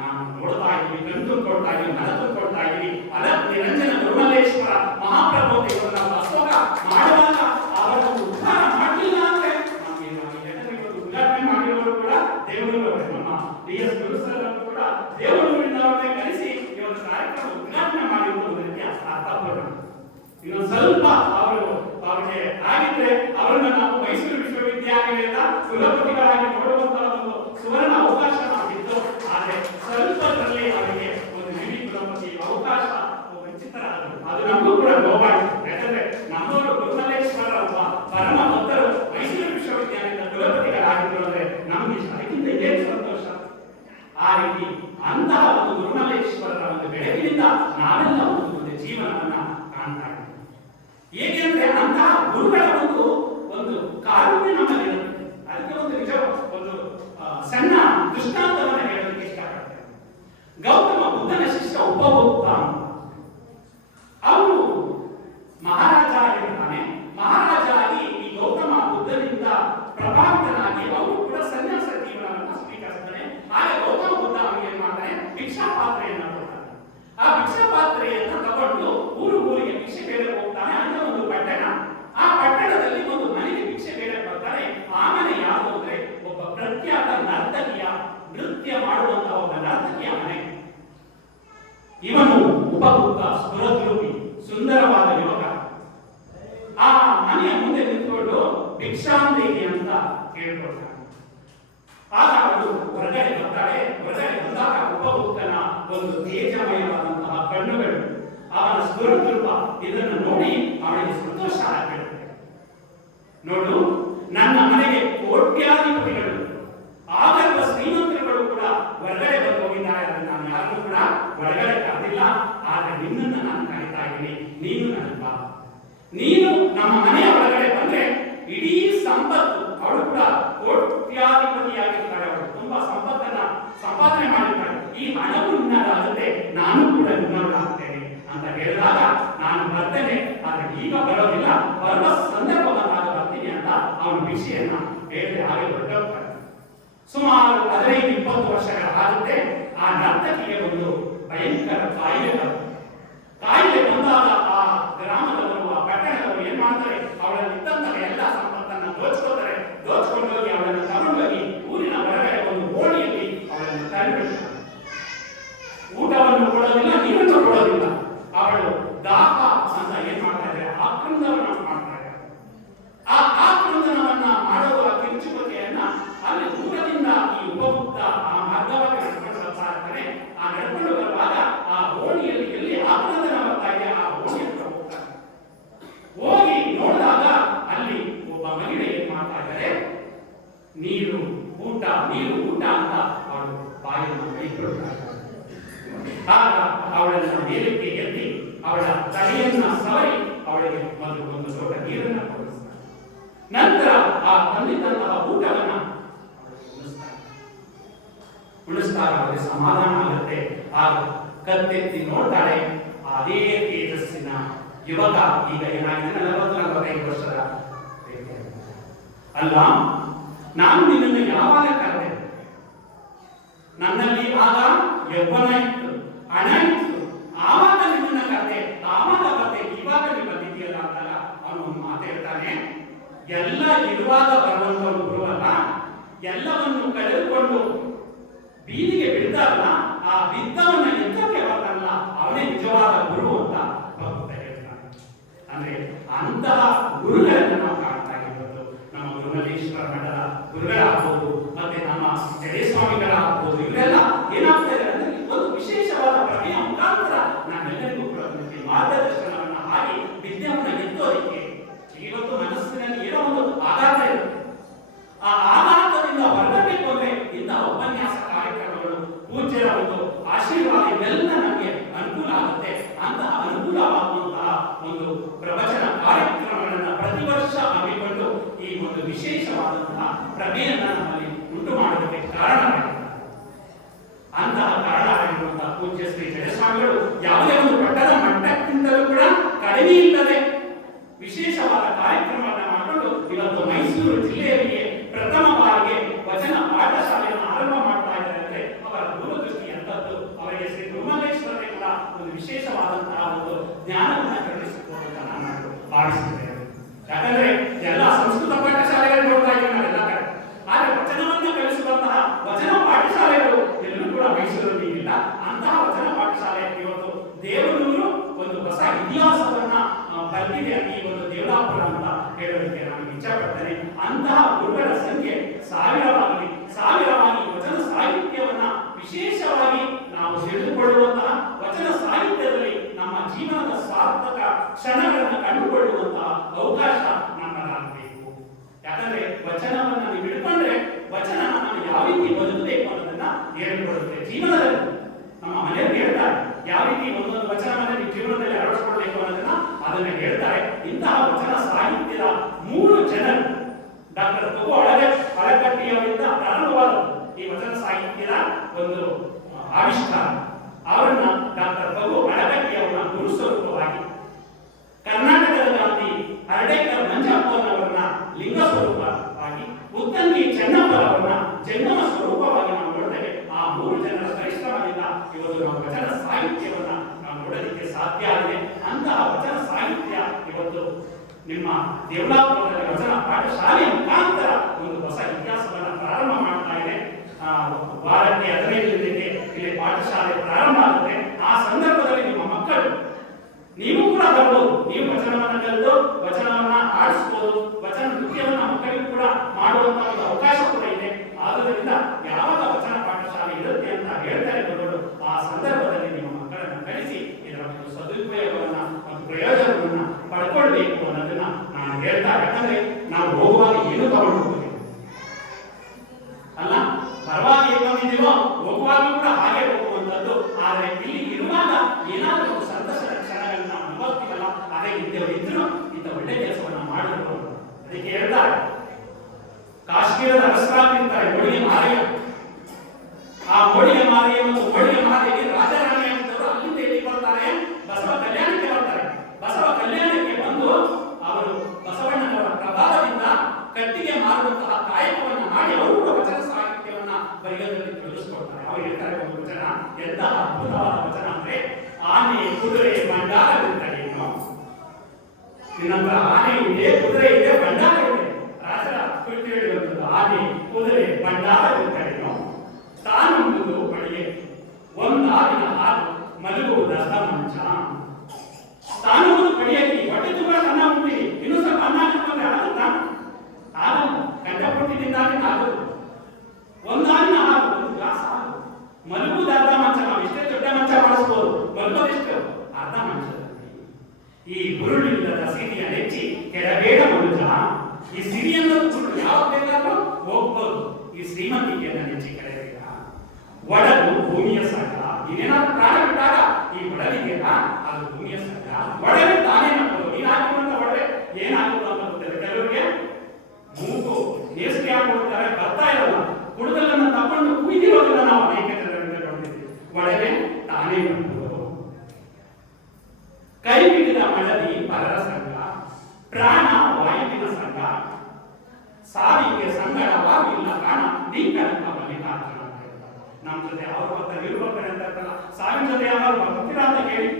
ನಾವು ನೋಡ್ತಾ ಇದ್ದೀವಿ, ಕಣ್ಣು ಕೊಡ್ತಾ ಇದ್ದೀವಿ, ಮನಸ್ಸು ಕೊಡ್ತಾ ಇದ್ದೀವಿ. ಅಲ ನಿರಂಜನ ಗುರುಮಲ್ಲೇಶ್ವರ ಮಹಾಪ್ರಭು ದೇವರನ್ನ ಬಸವ ಮಾಡುವಾಗ ಅವರನ್ನು ಉದ್ಧಾರ ಮಾಡಲಿಲ್ಲ ಅಂದ್ರೆ ನಮಗೆ ಉದ್ಘಾಟನೆ ಮಾಡಿರೋರು ಕೂಡ ದೇವನೂರವರೇ. ನಮ್ಮ DS ಗುರುಸರ್ ಅವರು ಕೂಡ ದೇವನೂರಿನ ಅವರನ್ನೇ ಕರೆಸಿ ಈ ಒಂದು ಕಾರ್ಯಕ್ರಮ ಉದ್ಘಾಟನೆ ಮಾಡಿರುವುದಕ್ಕೆ ಅರ್ಥಪೂರ್ಣ. ಇನ್ನೊಂದು ಸ್ವಲ್ಪ ಅವರಿಗೆ ಆಗಿದ್ರೆ ಅವರನ್ನ ನಾವು ಮೈಸೂರು ವಿಶ್ವವಿದ್ಯಾಲಯದ ಕುಲಪತಿಗಳಾಗಿ ನೋಡುವಂತಹ ಒಂದು ಸುವರ್ಣ ಅವಕಾಶ ನಾವಿತ್ತು. ಆದರೆ ಸ್ವಲ್ಪದಲ್ಲಿ ಅವರಿಗೆ ಒಂದು ನಿಧಿ ಕುಲಪತಿ ಅವಕಾಶ ವಂಚಿತರಾದರು. ಅದು ನಮಗೂ ಕೂಡ ನೋವಾಯಿತು. ಯಾಕಂದ್ರೆ ನಮ್ಮವರು ಗುರುಮಲ್ಲೇಶ್ವರ ಒಬ್ಬ ಪರಮ ಭಕ್ತರು ಮೈಸೂರು ವಿಶ್ವವಿದ್ಯಾಲಯದ ಕುಲಪತಿಗಳಾಗಿದ್ರು ಅಂದ್ರೆ ನಮ್ಗೆ ಅದಕ್ಕಿಂತ ಇದೇ ಸಂತೋಷ. ಆ ರೀತಿ ಅಂತಹ ಒಂದು ಗುರುಮಲ್ಲೇಶ್ವರರ ಒಂದು ಬೆಳಕಿನಿಂದ ನಾವೆಲ್ಲ ಒಂದು ಜೀವನವನ್ನ ಕಾಣ್ತಾ ಇದ್ದೀವಿ. ಹೇಗೆಂದ್ರೆ ಅಂತಹ ಗುರುಗಳ ಒಂದು ಕಾರುಣ್ಯ ನಮ್ಮಲ್ಲಿ ಇರುತ್ತೆ. ಅದಕ್ಕೆ ಒಂದು ನಿಜ ಒಂದು ಸಣ್ಣ ದೃಷ್ಟಾಂತವನ್ನು ಹೇಳೋದಕ್ಕೆ ಇಷ್ಟಪಡ್ತೇನೆ. ಗೌತಮ ಬುದ್ಧನ ಶಿಷ್ಯ ಉಪಭೋಕ್ತ, ಅವನು ಮಹಾರಾಜ ಆಗಿರ್ತಾನೆ. ಮಹಾರಾಜ ಆಗಿ ಈ ಗೌತಮ ಬುದ್ಧನಿಂದ ಪ್ರಭಾವಿತನಾಗಿ ಅವನು ಕೂಡ ಸನ್ಯಾಸ ಜೀವನವನ್ನು ಸ್ವೀಕರಿಸ್ತಾನೆ. ಹಾಗೆ ಗೌತಮ ಬುದ್ಧ ಅವನಿಗೆ ಏನ್ ಮಾಡ್ತಾನೆ, ಭಿಕ್ಷಾ ಪಾತ್ರೆಯನ್ನು ಕೊಡ್ತಾನೆ. ಆ ಭಿಕ್ಷಾ ಪಾತ್ರೆಯನ್ನು ತಗೊಂಡು ಊರಿಗೆ ಭಿಕ್ಷೆ ಬೇಡಕ್ಕೆ ಹೋಗ್ತಾನೆ. ಅಂತ ಒಂದು ಪಟ್ಟಣ, ಆ ಪಟ್ಟಣದಲ್ಲಿ ಒಂದು ಮನೆಗೆ ಭಿಕ್ಷೆ ಬೇಡಕ್ಕೆ ಬರ್ತಾನೆ. ಆ ಮನೆ ಯಾವುದು ಅಂದ್ರೆ ಒಬ್ಬ ಪ್ರಖ್ಯಾತ ನರ್ತಕಿಯ, ನೃತ್ಯ ಮಾಡುವಂತಹ ಒಬ್ಬ ನರ್ತಕಿಯ ಮನೆ. ಇವನು ಉಪಭೋಕ್ತ, ಸ್ಫುರದ್ರೂಪಿ, ಸುಂದರವಾದ ಯುವಕ. ಆ ಮನೆಯ ಮುಂದೆ ನಿಂತ್ಕೊಂಡು ಭಿಕ್ಷಾಂದೇಹಿ ಅಂತ ಕೇಳ್ಕೊಳ್ತಾನೆ. ಆಗ ಅವಳು ಹೊರಗಡೆ ಬರ್ತಾಳೆ. ಹೊರಗಡೆ ಬಂದಾಗ ಉಪಭೋಕ್ತನ ಒಂದು ತೇಜಮಯವಾದಂತಹ ಕಣ್ಣುಗಳು, ಅವನ ಸ್ಫುರದ್ರೂಪ ಇದನ್ನು ನೋಡಿ ಅವಳಿಗೆ ಸಂತೋಷ ಆಗಿಬಿಡುತ್ತೆ. ನೋಡು, ನನ್ನ ಮನೆಗೆ ಕೋಟ್ಯಾಧಿಪತಿಗಳು, ಆಗರ್ಭ ಶ್ರೀಮಂತರುಗಳು ಕೂಡ ಹೊರಗಡೆ ಬಂದು ಹೋಗಿದ್ದಾರೆ. ಅದನ್ನು ನಾನು ಯಾರಿಗೂ ಕೂಡ ಹೊರಗಡೆ ಕರೆದಿಲ್ಲ. ಆದರೆ ನಿನ್ನನ್ನು ನಾನು ಕರೀತಾ ಇದ್ದೀನಿ, ನೀನು ನನ್ನ ಬಾ. ನೀನು ನಮ್ಮ ಮನೆಯ ಒಳಗಡೆ ಬಂದ್ರೆ ಇಡೀ ಸಂಪತ್ತು, ಅವಳು ಕೂಡ ಕೋಟ್ಯಾಧಿಪತಿಯಾಗಿರ್ತಾಳೆ. ಅವಳು ತುಂಬಾ ಸಂಪತ್ತನ್ನ ಸಂಪಾದನೆ ಮಾಡಿರ್ತಾಳೆ. ಈ ಹಣವು ನಿನ್ನದಾಗುತ್ತೆ, ನಾನು ಕೂಡ ನಿನ್ನವಳಾಗ್ತೇನೆ ಅಂತ ಹೇಳಿದಾಗ ನಾನು ಬರ್ತೇನೆ, ಆದ್ರೆ ಈಗ ಬರೋದಿಲ್ಲ, ಬರುವ ಸಂದರ್ಭ ಬಂದಾಗ ಬರ್ತೀನಿ ಅಂತ ಅವನು ವಿಷಯನ್ನ ಹೇಳಿದ್ರೆ ಹಾಗೆ ಹೊರಟೋಗ್ತಾನೆ. ಸುಮಾರು 15-20 ವರ್ಷಗಳ ಆಗುತ್ತೆ. ಆ ನರ್ತಕಿಗೆ ಒಂದು ಭಯಂಕರ ಕಾಯಿಲೆ ಬಂದಾಗ ಆ ಗ್ರಾಮದವರು, ಆ ಪಟ್ಟಣದವರು ಏನ್ ಮಾಡ್ತಾರೆ, ಅವಳಲ್ಲಿ ಇದ್ದಂತಹ ಎಲ್ಲ ಸಂಪತ್ತನ್ನ ದೋಚ್ಕೋತಾರೆ. ದೋಚ್ಕೊಂಡು ಹೋಗಿ ಅವಳನ್ನು ತಗೊಂಡೋಗಿ ಊರಿನ ಹೊರಗಡೆ ಒಂದು ಓಣಿಯಲ್ಲಿ ಅವಳನ್ನು ತಳ್ಳಿಬಿಡ್ತಾರೆ. ಊಟವನ್ನು ಕೊಡೋದಿಲ್ಲ, ನೀರನ್ನು ಕೊಡೋದಿಲ್ಲ. ಅವಳು ದಾಹ ಅಂತ ಏನ್ ಮಾಡ್ತಾ ಇದ್ದಾರೆ, ಆಕ್ರಂದನವನ್ನು ಮಾಡ್ತಾ ಇದ್ದಾರೆ. ಆ ಆಕ್ರಂದನವನ್ನ ಮಾಡುವ ಕಿಂಚುಮತಿಯನ್ನ ಅಲ್ಲಿ ದೂರದಿಂದ ಈ ಉಪಭುಕ್ತ ಆ ಮಾರ್ಗವಾಗಿ ನಡ್ಕೊಂಡು ಬರ್ತಾ ಇರ್ತಾನೆ. ಆ ಆಗ ಅವಳನ್ನ ಮೇಲಕ್ಕೆ ಎತ್ತಿ ಅವಳ ತಲೆಯನ್ನ ಸವರಿ ಅವಳಿಗೆ ಒಂದು ಲೋಟ ನೀರನ್ನ ಕೊಡಿಸ್ತಾರೆ. ನಂತರ ಆ ತಂದಿದ್ದಂತಹ ಊಟವನ್ನ ಉಳಿಸ್ತಾರೆ. ಅವರಿಗೆ ಸಮಾಧಾನ ಆಗುತ್ತೆ. ಆಗ ಕತ್ತೆತ್ತಿ ನೋಡ್ತಾಳೆ, ಅದೇ ತೇಜಸ್ಸಿನ ಯುವಕ ಈಗ ಏನಾಗಿದೆ 40-45 ವರ್ಷದ ಅಲ್ಲ, ನಾನು ನಿನ್ನನ್ನು ಯಾವಾಗ ಕರೆದೆ? ನನ್ನಲ್ಲಿ ಆಗ ಯೌವನ ಇತ್ತು, ಹಣ ಇತ್ತು, ಆವಾಗ ನಿನ್ನನ್ನು ಕರೆದೆ, ಆವಾಗ ಬರ್ತೆ, ಇವಾಗ ನೀವು ಬಂದಿದ್ದೀಯಲ್ಲ ಅಂತಲ್ಲ. ಅವನು ಒಂದು ಮಾತು ಹೇಳ್ತಾನೆ, ಎಲ್ಲ ಇರುವಾಗ ಬರುವಂತವನು ಗುರುವಲ್ಲ, ಎಲ್ಲವನ್ನು ಕಳೆದುಕೊಂಡು ಬೀದಿಗೆ ಬಿಡ್ತಾರಲ್ಲ, ಆ ಬಿದ್ದವನ್ನ ಎತ್ತಕ್ಕೆ ಬರ್ತಾರಲ್ಲ, ಅವನೇ ನಿಜವಾದ ಗುರು ಅಂತ ಭಗವಂತ ಹೇಳ್ತಾನೆ. ಅಂದ್ರೆ ಅಂತಹ ಗುರುಗಳನ್ನು ನಾವು ಕಾಣ್ತಾ ಇರೋದು ನಮ್ಮ ಗುರುಮಲ್ಲೇಶ್ವರ ಮಠದ ಗುರುಗಳಾಗಬಹುದು, ಮತ್ತೆ ನಮ್ಮ ಜಯಸ್ವಾಮಿಗಳಾಗಬಹುದು. ಇವರೆಲ್ಲ ಏನಾಗ್ತಾ ಇದೆ ಅಂದ್ರೆ ಒಂದು ವಿಶೇಷವಾದ ಪ್ರಮೇಯ ಮುಖಾಂತರ ನಾವೆಲ್ಲರಿಗೂ ಕೂಡ ಮಾರ್ಗದರ್ಶನವನ್ನ ಹಾಕಿ ವಿದ್ಯೆಯನ್ನ ಎತ್ತೋದಕ್ಕೆ. ಇವತ್ತು ಮನಸ್ಸಿನಲ್ಲಿ ಏನೋ ಒಂದು ಆಘಾತ ಇದೆ, ಆ ಆಘಾತದಿಂದ ಹೊರಡಬೇಕು ಅಂದ್ರೆ ಇಂತಹ ಉಪನ್ಯಾಸ ಕಾರ್ಯಕ್ರಮಗಳು, ಪೂಜ್ಯರ ಒಂದು ಆಶೀರ್ವಾದ ಇವೆಲ್ಲ ನಮಗೆ ಅನುಕೂಲ ಆಗುತ್ತೆ. ಅಂತಹ ಅನುಕೂಲವಾಗುವಂತಹ ಒಂದು ಪ್ರವಚನ ಕಾರ್ಯಕ್ರಮಗಳನ್ನು ಪ್ರತಿ ವರ್ಷ ಹಮ್ಮಿಕೊಂಡು ಈ ಒಂದು ವಿಶೇಷವಾದಂತಹ ಪ್ರಮೇಯನ್ನ ನಮ್ಮಲ್ಲಿ ಉಂಟು ಮಾಡೋದಕ್ಕೆ ಕಾರಣವಾಗಿದೆ. ಅಂತಹ ಕಾರಣವಾಗಿರುವಂತಹ ಪೂಜ್ಯ ಶ್ರೀ ಜಯಸ್ವಾಮಿಗಳು ಯಾವುದೇ ಒಂದು ಪಟ್ಟದ ಮಟ್ಟಕ್ಕಿಂತಲೂ ಕೂಡ ಕಡಿಮೆ ಇಲ್ಲದೆ ವಿಶೇಷವಾದ ಕಾರ್ಯಕ್ರಮವನ್ನು ಮಾಡಿಕೊಂಡು ಇವತ್ತು ಮೈಸೂರು ಜಿಲ್ಲೆಯಲ್ಲಿಯೇ ಪ್ರಥಮ ಬಾರಿಗೆ ವಚನ ಪಾಠಶಾಲೆಯನ್ನು ಆರಂಭ ಮಾಡ್ತಾ ಇದ್ದಾರೆ. ಅಂದ್ರೆ ಅವರ ದೂರದೃಷ್ಟಿ ಅಂತದ್ದು. ಅವರಿಗೆ ಶ್ರೀ ಗುರುಮಲ್ಲೇಶ್ವರರಿಂದ ಒಂದು ವಿಶೇಷವಾದಂತಹ ಒಂದು ಜ್ಞಾನವನ್ನು ಕರುಣಿಸಿಕೊಂಡು ಅಂತ ನಾನು ಭಾವಿಸುತ್ತೇನೆ. ಯಾಕಂದ್ರೆ ಎಲ್ಲ ಸಂಸ್ಕೃತ ಪಾಠಶಾಲೆಗಳು ನೋಡ್ತಾ ಇದ್ದೀವಿ ನಾವೆಲ್ಲ ಕಡೆ, ಆದ್ರೆ ವಚನವನ್ನ ಕಲಿಸುವಂತಹ ವಚನ ಪಾಠಶಾಲೆಗಳು ಎಲ್ಲೂ ಕೂಡ ಮೈಸೂರಲ್ಲಿ ಇಲ್ಲ. ಅಂತಹ ವಚನ ಪಾಠಶಾಲೆ ಇವತ್ತು ದೇವನೂರು ಒಂದು ಹೊಸ ಇತಿಹಾಸವನ್ನ ಬರೆದಿದೆ ಈ ಒಂದು ದೇವಲಾಪುರ ಅಂತ ಹೇಳೋದಕ್ಕೆ ನಾನು ಇಚ್ಛಪಡ್ತೇನೆ. ಅಂತಹ ಗುರುಗಳ ಸಂಖ್ಯೆ ಸಾವಿರವಾಗಿ ವಚನ ಸಾಹಿತ್ಯವನ್ನ ವಿಶೇಷವಾಗಿ ನಾವು ತಿಳಿದುಕೊಳ್ಳುವಂತಹ, ವಚನ ಸಾಹಿತ್ಯದಲ್ಲಿ ನಮ್ಮ ಜೀವನದ ಸಾರ್ಥಕ ಕ್ಷಣಗಳನ್ನು ಕಂಡುಕೊಳ್ಳುವಂತಹ ಅವಕಾಶ ನಮ್ಮದಾಗಬೇಕು. ಯಾಕಂದ್ರೆ ವಚನವನ್ನ ನೀವು ಹಿಡ್ಕೊಂಡ್ರೆ ವಚನ ನಮ್ಮನ್ನು ಯಾವ ರೀತಿ ಬದುಕಬೇಕು ಅನ್ನೋದನ್ನ ಹೇಳಿಕೊಡುತ್ತೆ. ಜೀವನದಲ್ಲಿ ನಮ್ಮ ಮನೆಯಲ್ಲಿ ಹೇಳ್ತಾರೆ ಯಾವ ರೀತಿ ಒಂದೊಂದು ವಚನವನ್ನು ನೀವು ಜೀವನದಲ್ಲಿ ಅಳವಡಿಸಿಕೊಳ್ಳಬೇಕು ಅನ್ನೋದನ್ನ ಅದನ್ನ ಹೇಳ್ತಾರೆ. ಇಂತಹ ವಚನ ಸಾಹಿತ್ಯದ 3 ಜನರು ಡಾಕ್ಟರ್ ಪ್ರಭು ಅಳಗಟ್ಟಿಯವರಿಂದ ಪ್ರಾರಂಭವಾದ ಈ ವಚನ ಸಾಹಿತ್ಯದ ಒಂದು ಆವಿಷ್ಕಾರ. ಅವರನ್ನ ಡಾಕ್ಟರ್ ಪ್ರಭು ಅಳಗಟ್ಟಿಯವರನ್ನ ಗುರು ಸ್ವರೂಪವಾಗಿ, ಕರ್ನಾಟಕದ ಗಾಂಧಿ ಹರ್ಡೇಕರ್ ಮಂಜಪ್ಪನವರನ್ನ ಲಿಂಗ ಸ್ವರೂಪವಾಗಿ, ಉತ್ತಂಗಿ ಚೆನ್ನಪ್ಪರವರನ್ನ ಜಂಗಮ ಸ್ವರೂಪವಾಗಿ ನಾವು ನೋಡಿದರೆ ಆ 3 ಜನರ ಪರಿಶ್ರಮದಿಂದ ಇವತ್ತು ನಾವು ವಚನ ಸಾಹಿತ್ಯವನ್ನ ನಾವು ನೋಡಲಿಕ್ಕೆ ಸಾಧ್ಯ ಆಗಿದೆ. ಅಂತಹ ವಚನ ಸಾಹಿತ್ಯ ಇವತ್ತು ನಿಮ್ಮ ದೇವಲಾಪುರದಲ್ಲಿ ವಚನ ಪಾಠಶಾಲೆಯ ಮುಖಾಂತರ ಒಂದು ಹೊಸ ಇತಿಹಾಸವನ್ನು ಪ್ರಾರಂಭ ಮಾಡ್ತಾ ಇದೆ. ವಾರಕ್ಕೆ 15 ದಿನಕ್ಕೆ ಇಲ್ಲಿ ಪಾಠಶಾಲೆ ಪ್ರಾರಂಭ ಆಗುತ್ತೆ. ಆ ಸಂದರ್ಭದಲ್ಲಿ ನಿಮ್ಮ ಮಕ್ಕಳು ನೀವು ಕೂಡ ಬರ್ಬೋದು. ನೀವು ವಚನವನ್ನ ಕಲಿತು ವಚನವನ್ನ ಆಡಿಸ್ಬೋದು, ವಚನ ನೃತ್ಯವನ್ನ ಮಕ್ಕಳಿಗೂ ಕೂಡ ಮಾಡುವಂತಹ ಒಂದು ಅವಕಾಶ ಕೂಡ ಇದೆ. ಆದುದರಿಂದ ಯಾವಾಗ ವಚನ ಪಾಠಶಾಲೆ ಇರುತ್ತೆ ಅಂತ ಹೇಳ್ತಾರೆ ಗುರುಗಳು, ಆ ಸಂದರ್ಭದಲ್ಲಿ ನಿಮ್ಮ ಮಕ್ಕಳನ್ನು ಕಲಿಸಿ ಇದರ ಒಂದು ಸದುಪಯೋಗವನ್ನ ಮತ್ತು ಪ್ರಯೋಜನವನ್ನ ಪಡ್ಕೊಳ್ಬೇಕು ಅನ್ನೋದನ್ನ ನಾನು ಹೇಳ್ತಾ. ಯಾಕಂದ್ರೆ ನಾವು ಹೋಗುವಾಗ ಏನು ತಗೊಂಡು ಹೋಗ್ತೀವಿ ಅಲ್ಲ, ಬರುವಾಗ ಏನು ಬಂದಿದ್ದೀವೋ ಹೋಗುವಾಗ ಕೂಡ ಹಾಗೆ ಹೋಗುವಂಥದ್ದು. ಆದರೆ ಇಲ್ಲಿ ಇರುವಾಗ ಏನಾದರೂ ಒಂದು ಸಂತಸದ ಕ್ಷಣಗಳನ್ನ ನಾವು ಅನುಭವಿಸ್ತೀವಲ್ಲ, ಅದೇ ಇದ್ದವರು ಇಂಥ ಒಳ್ಳೆ ಕೆಲಸವನ್ನ ಮಾಡಿದ್ರು. ಅದಕ್ಕೆ ಹೇಳ್ತಾರೆ ಕಾಶ್ಮೀರದ ಅರಸರಾಗಿರ್ತಾರೆ ಮೋಡಿಗೆ ಮಾರೆಯ. ಆ ಮೋಡಿಗೆ ಮಾರೆಯ ಮತ್ತು ಮೋಡಿಗೆ ಮಾರೆಗೆ ರಾಜರಾಣಿ ಆಗಿದ್ದವರು ಅಲ್ಲಿಂದ ಇಲ್ಲಿ ಬರ್ತಾರೆ, ಬಸವ ಕಲ್ಯಾಣಕ್ಕೆ ಬರ್ತಾರೆ. ಬಸವ ಕಲ್ಯಾಣಕ್ಕೆ ಬಂದು ಅವರು ಬಸವಣ್ಣನವರ ಪ್ರಭಾವದಿಂದ ಕಟ್ಟಿಗೆ ಮಾರುವಂತಹ ಕಾಯಕವನ್ನ ಮಾಡಿ ಅವರು ಕೂಡ ವಚನ ಸಾಹಿತ್ಯವನ್ನ ಬರೆಯೋದರಲ್ಲಿ ತೊಡಗಿಸ್ಕೊಳ್ತಾರೆ. ಅವ್ರು ಹೇಳ್ತಾರೆ ಒಂದು ವಚನ, ಎಂತಹ ಅದ್ಭುತವಾದ ವಚನ ಅಂದ್ರೆ, ಆನೆ ಕುದುರೆ ಭಂಡಾರವಿರುತ್ತೇನೋ, ನಿನ್ನಂತ ಆನೆ ಇದೆ, ಕುದುರೆ ಇದೆ, ಭಂಡಾರ ಇದೆ. ರಾಜರ ಕುರಿತು ಹೇಳುವಂಥದ್ದು ಆನೆ ಕುದುರೆ ಭಂಡಾರವಿರುತ್ತೇನೋ, ತಾನುಂಬುದು ಬಳಿಗೆ ಒಂದಾದಿನ ಹಾಲು ಮಲಗುವುದರ್ಧ ಮಂಚ. ತಾನುಂಬುದು ಬಳಿಯಲ್ಲಿ ಹೊಟ್ಟೆ ತುಂಬಾ ಅನ್ನ ಉಂಟಿರಿ, ಇನ್ನೂ ಸ್ವಲ್ಪ ಅನ್ನ ಹಾಕಿಕೊಂಡ್ರೆ ಆಗುತ್ತಾ? ಆಗಲ್ಲ. ಕಂಠಪುಟ್ಟಿನಿಂದಾಗಿ ಆಗುದು. ಒಂದಾದಿನ ಹಾಲು, ಒಂದು ಗ್ಲಾಸ್ ಹಾಲು, ಮಲಗುವುದರ್ಧ ಮಂಚ. ನಾವು ಇಷ್ಟೇ ದೊಡ್ಡ ಮಂಚ ಮಾಡಿಸ್ಬೋದು, ಮಲಗೋದೆಷ್ಟು? ಅರ್ಧ ಮಂಚದಲ್ಲಿ. ಈ ಗುರುಳಿಲ್ಲದ ಸಿರಿಯ ನೆಚ್ಚಿ ಕೆಡಬೇಡ ಮನುಜ. ಈ ಸಿರಿಯನ್ನು ಯಾವಾಗ ಬೇಕಾದ್ರೂ ಹೋಗ್ಬೋದು, ಈ ಶ್ರೀಮಂತಿಕೆಯನ್ನ ನೆಚ್ಚಿ ಕೆಡಬೇಡ. ಒಡಲು ಭೂಮಿಯ ಸಾಗ. ಇನ್ನೇನಾದ್ರೂ ಪ್ರಾಣ ಬಿಟ್ಟ ಇದೆಯಲ್ಲ ಅದು ಭೂಮಿಯ ಸಂಘ. ಒಡವೆ ತಾನೇ ನಮ್ಮದು. ನೀನು ಹಾಕಿರುವಂತ ಒಡವೆ ಏನಾಗುವುದು ಅಂತ ಗೊತ್ತಿಲ್ಲ. ಕೆಲವರಿಗೆ ಮೂಗು ನೇಸಿಗೆ ಹಾಕೊಳ್ತಾರೆ, ಬರ್ತಾ ಇರಲ್ಲ. ಕುಡುಗಲನ್ನು ತಗೊಂಡು ಕುಯ್ದಿರೋದನ್ನ ನಾವು ಅನೇಕ ಜನರಿಂದ ನೋಡಿದ್ದೀವಿ. ಒಡವೆ ತಾನೇ ನಮ್ಮದು. ಕೈ ಬಿಡಿದ ಮಡದಿ ಪರರ ಸಂಘ, ಪ್ರಾಣ ವಾಯುವಿನ ಸಂಘ, ಸಾವಿಗೆ ಸಂಗಡವಾಗಿಲ್ಲ ಕಾಣ ನೀ ಕನಕ ಮಲ್ಲಿಕಾರ್ಜುನ. ನಮ್ಮ ಜೊತೆ ಅವರು ಬರ್ತಾರೆ, ಇವರು ಬರ್ತಾರೆ ಅಂತ ಇರ್ತಲ್ಲ. ಸಾವಿನ ಜೊತೆ ಯಾರು ಬರ್ತೀರಾ ಅಂತ ಕೇಳಿ,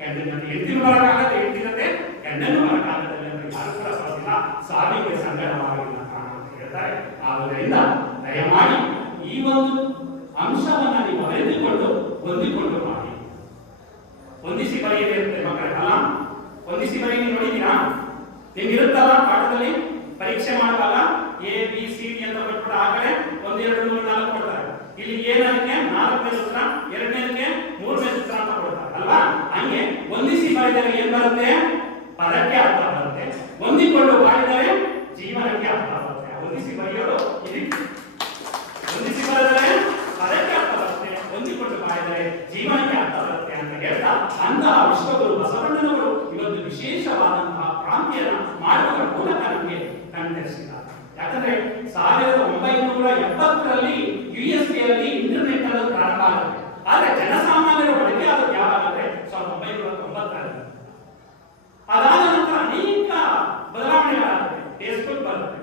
ಗಂಡನ ಜೊತೆ ಹೆಂಡತಿನೂ ಬರಕ್ಕಾಗತ್ತೆ, ಹೆಂಡತಿ ಜೊತೆ ಗಂಡನೂ ಬರಕ್ಕಾಗತ್ತೆ ಅಂದ್ರೆ ಯಾರು ಕೂಡ ಬರೋದಿಲ್ಲ. ಸಾವಿಗೆ ಸಂಗಡವಾಗಿಲ್ಲ ಕಾಣ ಅಂತ ಹೇಳ್ತಾರೆ. ಆದುದರಿಂದ ದಯಮಾಡಿ ಈ ಒಂದು ಅಂಶವನ್ನ ನೀವು ಅರಿತುಕೊಂಡು ಹೊಂದಿಕೊಂಡು ಮಾಡಿ. ಹೊಂದಿಸಿ ಬರೆಯದೇ ಇರುತ್ತೆ ಮಕ್ಕಳೆಲ್ಲ. ಹೊಂದಿಸಿ ಬರೆಯಿ ನೋಡಿದ್ದೀರಾ? ನಿಮ್ಗೆ ಇರುತ್ತಲ್ಲ ಪಾಠದಲ್ಲಿ ಪರೀಕ್ಷೆ ಮಾಡುವಾಗ ಎ ಬಿ ಸಿ ಡಿ ಅಂತ ಕೊಟ್ಬಿಟ್ಟು ಆ ಕಡೆ 1 2 3 4 ಕೊಡ್ತಾರೆ. ಇಲ್ಲಿ ಏನಕ್ಕೆ 4ನೇ ಸೂತ್ರ, 2ನೇದಕ್ಕೆ 3ನೇ ಸೂತ್ರ ಅಂತ ಕೊಡ್ತಾರೆ ಅಲ್ವಾ? ಹಂಗೆ ಹೊಂದಿಸಿ ಬರೆದರೆ ಏನ್ ಬರುತ್ತೆ? ಪದಕ್ಕೆ ಅರ್ಥ ಬರುತ್ತೆ. ಹೊಂದಿಕೊಂಡು ಬಾಳಿದರೆ ಜೀವನಕ್ಕೆ ಅರ್ಥ ಬರುತ್ತೆ. ಹೊಂದಿಸಿ ಬರೆಯೋದು ಇದಕ್ಕೆ. ಹೊಂದಿಸಿ ಬರೆದರೆ ಪದಕ್ಕೆ ಅರ್ಥ ಬರುತ್ತೆ, ಹೊಂದಿಕೊಂಡು ಬಾಳಿದರೆ ಜೀವನಕ್ಕೆ ಅರ್ಥ ಬರುತ್ತೆ ಅಂತ ಹೇಳ್ತಾ, ಅಂತಹ ವಿಶ್ವಗುರು ಬಸವಣ್ಣನವರು ಇವತ್ತು ವಿಶೇಷವಾದಂತಹ ಕ್ರಾಂತಿಯನ್ನ ಮಾಡುವ ಮೂಲಕ ನಮಗೆ ಕಣ್ತರಿಸಿದ್ದಾರೆ. ಯಾಕಂದ್ರೆ 1970ರಲ್ಲಿ ಯುಎಸ್ಎಯಲ್ಲಿ ಇಂಟರ್ನೆಟ್ ಅನ್ನೋದು ಪ್ರಾರಂಭ ಆಗುತ್ತೆ. ಆದ್ರೆ ಜನಸಾಮಾನ್ಯರ ಬಳಿಗೆ ಅದು ಯಾವಾಗ ಅಂದ್ರೆ 1990ರಲ್ಲಿ. ಅದಾದ ನಂತರ ಅನೇಕ ಬದಲಾವಣೆಗಳಾಗುತ್ತೆ. ಫೇಸ್ಬುಕ್ ಬರುತ್ತೆ,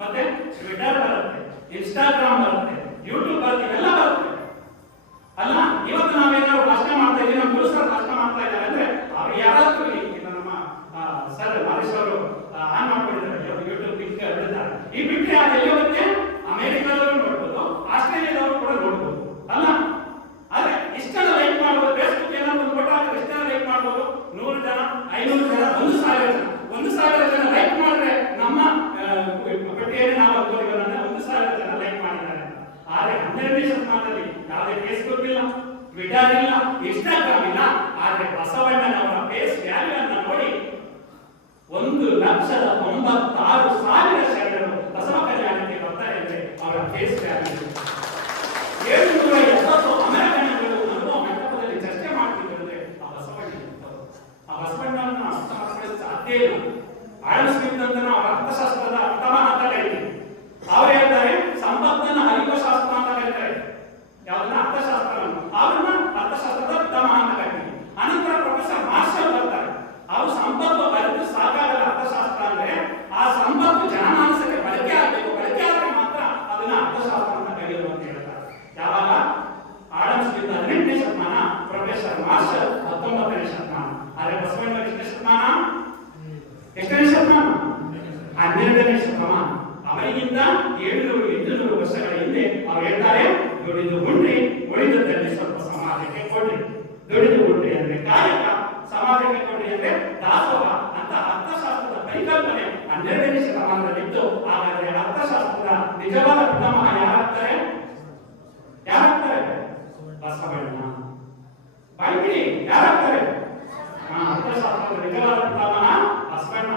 ಮತ್ತೆ ಟ್ವಿಟರ್ ಬರುತ್ತೆ, ಇನ್ಸ್ಟಾಗ್ರಾಮ್ ಬರುತ್ತೆ, ಯೂಟ್ಯೂಬ್ ಬರುತ್ತೆ, ಇವೆಲ್ಲ ಬರುತ್ತೆ ಅಲ್ಲ. ಇವತ್ತು ನಾವೇನಾದ್ರು ಭಾಷಣ ಮಾಡ್ತಾ ಇದ್ದೀವಿ, ನಮ್ಮ ಗುರುಸರು ಭಾಷಣ ಮಾಡ್ತಾ ಇದ್ದಾರೆ ಅಂದ್ರೆ ಅವ್ರು ಯಾರಾದ್ರೂ ನಮ್ಮ ಸರ್ ಮಾದೇಶ್ ಅವರು ಆನ್ ಮಾಡ್ಕೊಂಡಿದ್ದಾರೆ, ಯೂಟ್ಯೂಬ್ ಲಿಂಕ್ ಇಡ್ತಾರೆ. ಈ ಬಿಟ್ಟರೆ ಅದು ಎಲ್ಲಿ ಹೋಗುತ್ತೆ? ಅಮೆರಿಕದವರು ನೋಡ್ಬೋದು, ಆಸ್ಟ್ರೇಲಿಯಾದವರು ಕೂಡ ನೋಡ್ಬೋದು ಅಲ್ಲ. ಆದ್ರೆ ಇಷ್ಟೆಲ್ಲ ಲೈಕ್ ಮಾಡ್ಬೋದು. ಫೇಸ್ಬುಕ್ ಏನಾದ್ರು ಒಂದು ಫೋಟೋ ಹಾಕಿದ್ರೆ ಇಷ್ಟೆಲ್ಲ ಲೈಕ್ ಮಾಡ್ಬೋದು. 100 ಜನ, 500 ಜನ, 1,000 ಜನ. 1,000 ಜನ ಲೈಕ್ ಮಾಡಿದ್ರೆ ನಮ್ಮ ಪಟ್ಟಿಯಲ್ಲಿ ನಾವು ಅನ್ಕೋತೀವಲ್ಲ 1,000 ಜನ ಲೈಕ್ ಮಾಡಿದ್ದಾರೆ. ಆದ್ರೆ 12ನೇ ಶತಮಾನದಲ್ಲಿ ಯಾವುದೇ ಫೇಸ್ಬುಕ್ ಇಲ್ಲ, ಟ್ವಿಟರ್ ಇಲ್ಲ, ಇನ್ಸ್ಟಾಗ್ರಾಮ್ ಇಲ್ಲ. ಆದ್ರೆ ಬಸವಣ್ಣನವರ ಫೇಸ್ ವ್ಯಾಲ್ಯೂ ಅನ್ನ ನೋಡಿ 1,96,000 ಶರಣರು ಬಸವ ಕಲ್ಯಾಣಕ್ಕೆ ಬರ್ತಾರೆ ಅಂದ್ರೆ ಅವರ ಫೇಸ್ ವ್ಯಾಲ್ಯೂ 770 ಅಮೆರಿಕನ್ಗಳು ನಮ್ಮ ಮಂಟಪದಲ್ಲಿ ಚರ್ಚೆ ಮಾಡ್ತಿದ್ರು ಅಂದ್ರೆ ಆ ಬಸವಣ್ಣ. ಆ ಬಸವಣ್ಣನ ಅರ್ಥ ಮಾಡ್ಕೊಳ್ಳೋದು ಸಾಧ್ಯ ಇಲ್ಲ. ಆಳಸ್ಮಿತಂತ ನಾವು ಅರ್ಥಶಾಸ್ತ್ರದ ಪಿತಾಮಹ ಅಂತ ಕರೀತೀವಿ. ಅವ್ರು ಹೇಳ್ತಾರೆ ಸಂಪತ್ತನ್ನ ಹರಿವ ಶಾಸ್ತ್ರ ಅಂತ ಕರೀತಾರೆ. ಯಾವ್ದನ್ನ? ಅರ್ಥಶಾಸ್ತ್ರವನ್ನು. ಅವ್ರನ್ನ ಅರ್ಥಶಾಸ್ತ್ರದ ಪಿತಾಮಹ ಅಂತ ಕರೀತೀವಿ. ಅನಂತರ ಪ್ರೊಫೆಸರ್ ಮಾರ್ಷಲ್ ಬರ್ತಾರೆ. ಅವರು ಸಂಪತ್ತು ಅರಿತು ಸಾಕಾಗಲ್ಲ. ಅರ್ಥಶಾಸ್ತ್ರ ಅಂದ್ರೆ ಆ ಸಂಪತ್ತು ಜನಮಾನಸಕ್ಕೆ ಬಳಕೆ ಆಗಬೇಕು, ಬಳಕೆ ಆದ್ರೆ ಮಾತ್ರ ಅದನ್ನ ಅರ್ಥಶಾಸ್ತ್ರ ಅಂತ ಕರೆಯೋದು ಅಂತ ಹೇಳ್ತಾರೆ. ಯಾವಾಗ? ಆಡಮ್ ಸ್ಮಿತ್ 18ನೇ ಶತಮಾನ, ಪ್ರೊಫೆಸರ್ ಮಾರ್ಷಲ್ 19ನೇ ಶತಮಾನ. ಆದ್ರೆ ಬಸವಣ್ಣ ಎಷ್ಟನೇ ಶತಮಾನ? ಎಷ್ಟನೇ ಶತಮಾನ? 12ನೇ ಶತಮಾನ. ಅವರಿಗಿಂತ 700-800 ವರ್ಷಗಳ ಹಿಂದೆ ಅವ್ರು ಹೇಳ್ತಾರೆ, ದುಡಿದು ಉಂಡ್ರಿ, ಉಳಿದದಲ್ಲಿ ಸ್ವಲ್ಪ ಸಮಾಜಕ್ಕೆ ಕೊಡ್ರಿ. ದುಡಿದು ಉಂಡ್ರಿ ಅಂದ್ರೆ ಕಾಯಕ, ಸಮಾಜಕ್ಕೆ ಕೊಡ್ರಿ ಅಂದ್ರೆ ದಾಸೋಹ ಅಂತ ಅರ್ಥಶಾಸ್ತ್ರದ ಪರಿಕಲ್ಪನೆ 12ನೇ ಶತಮಾನದಲ್ಲಿತ್ತು. ಹಾಗಾದ್ರೆ ಅರ್ಥಶಾಸ್ತ್ರದ ನಿಜವಾದ ಪಿತಾಮಹ ಯಾರಾಗ್ತಾರೆ? ಯಾರಾಗ್ತಾರೆ? ಬಸವಣ್ಣ. ಬಾಯ್ಬಿಡಿ, ಯಾರಾಗ್ತಾರೆ? ಅರ್ಥಶಾಸ್ತ್ರದ ನಿಜವಾದ ಪಿತಾಮಹ ಬಸವಣ್ಣ.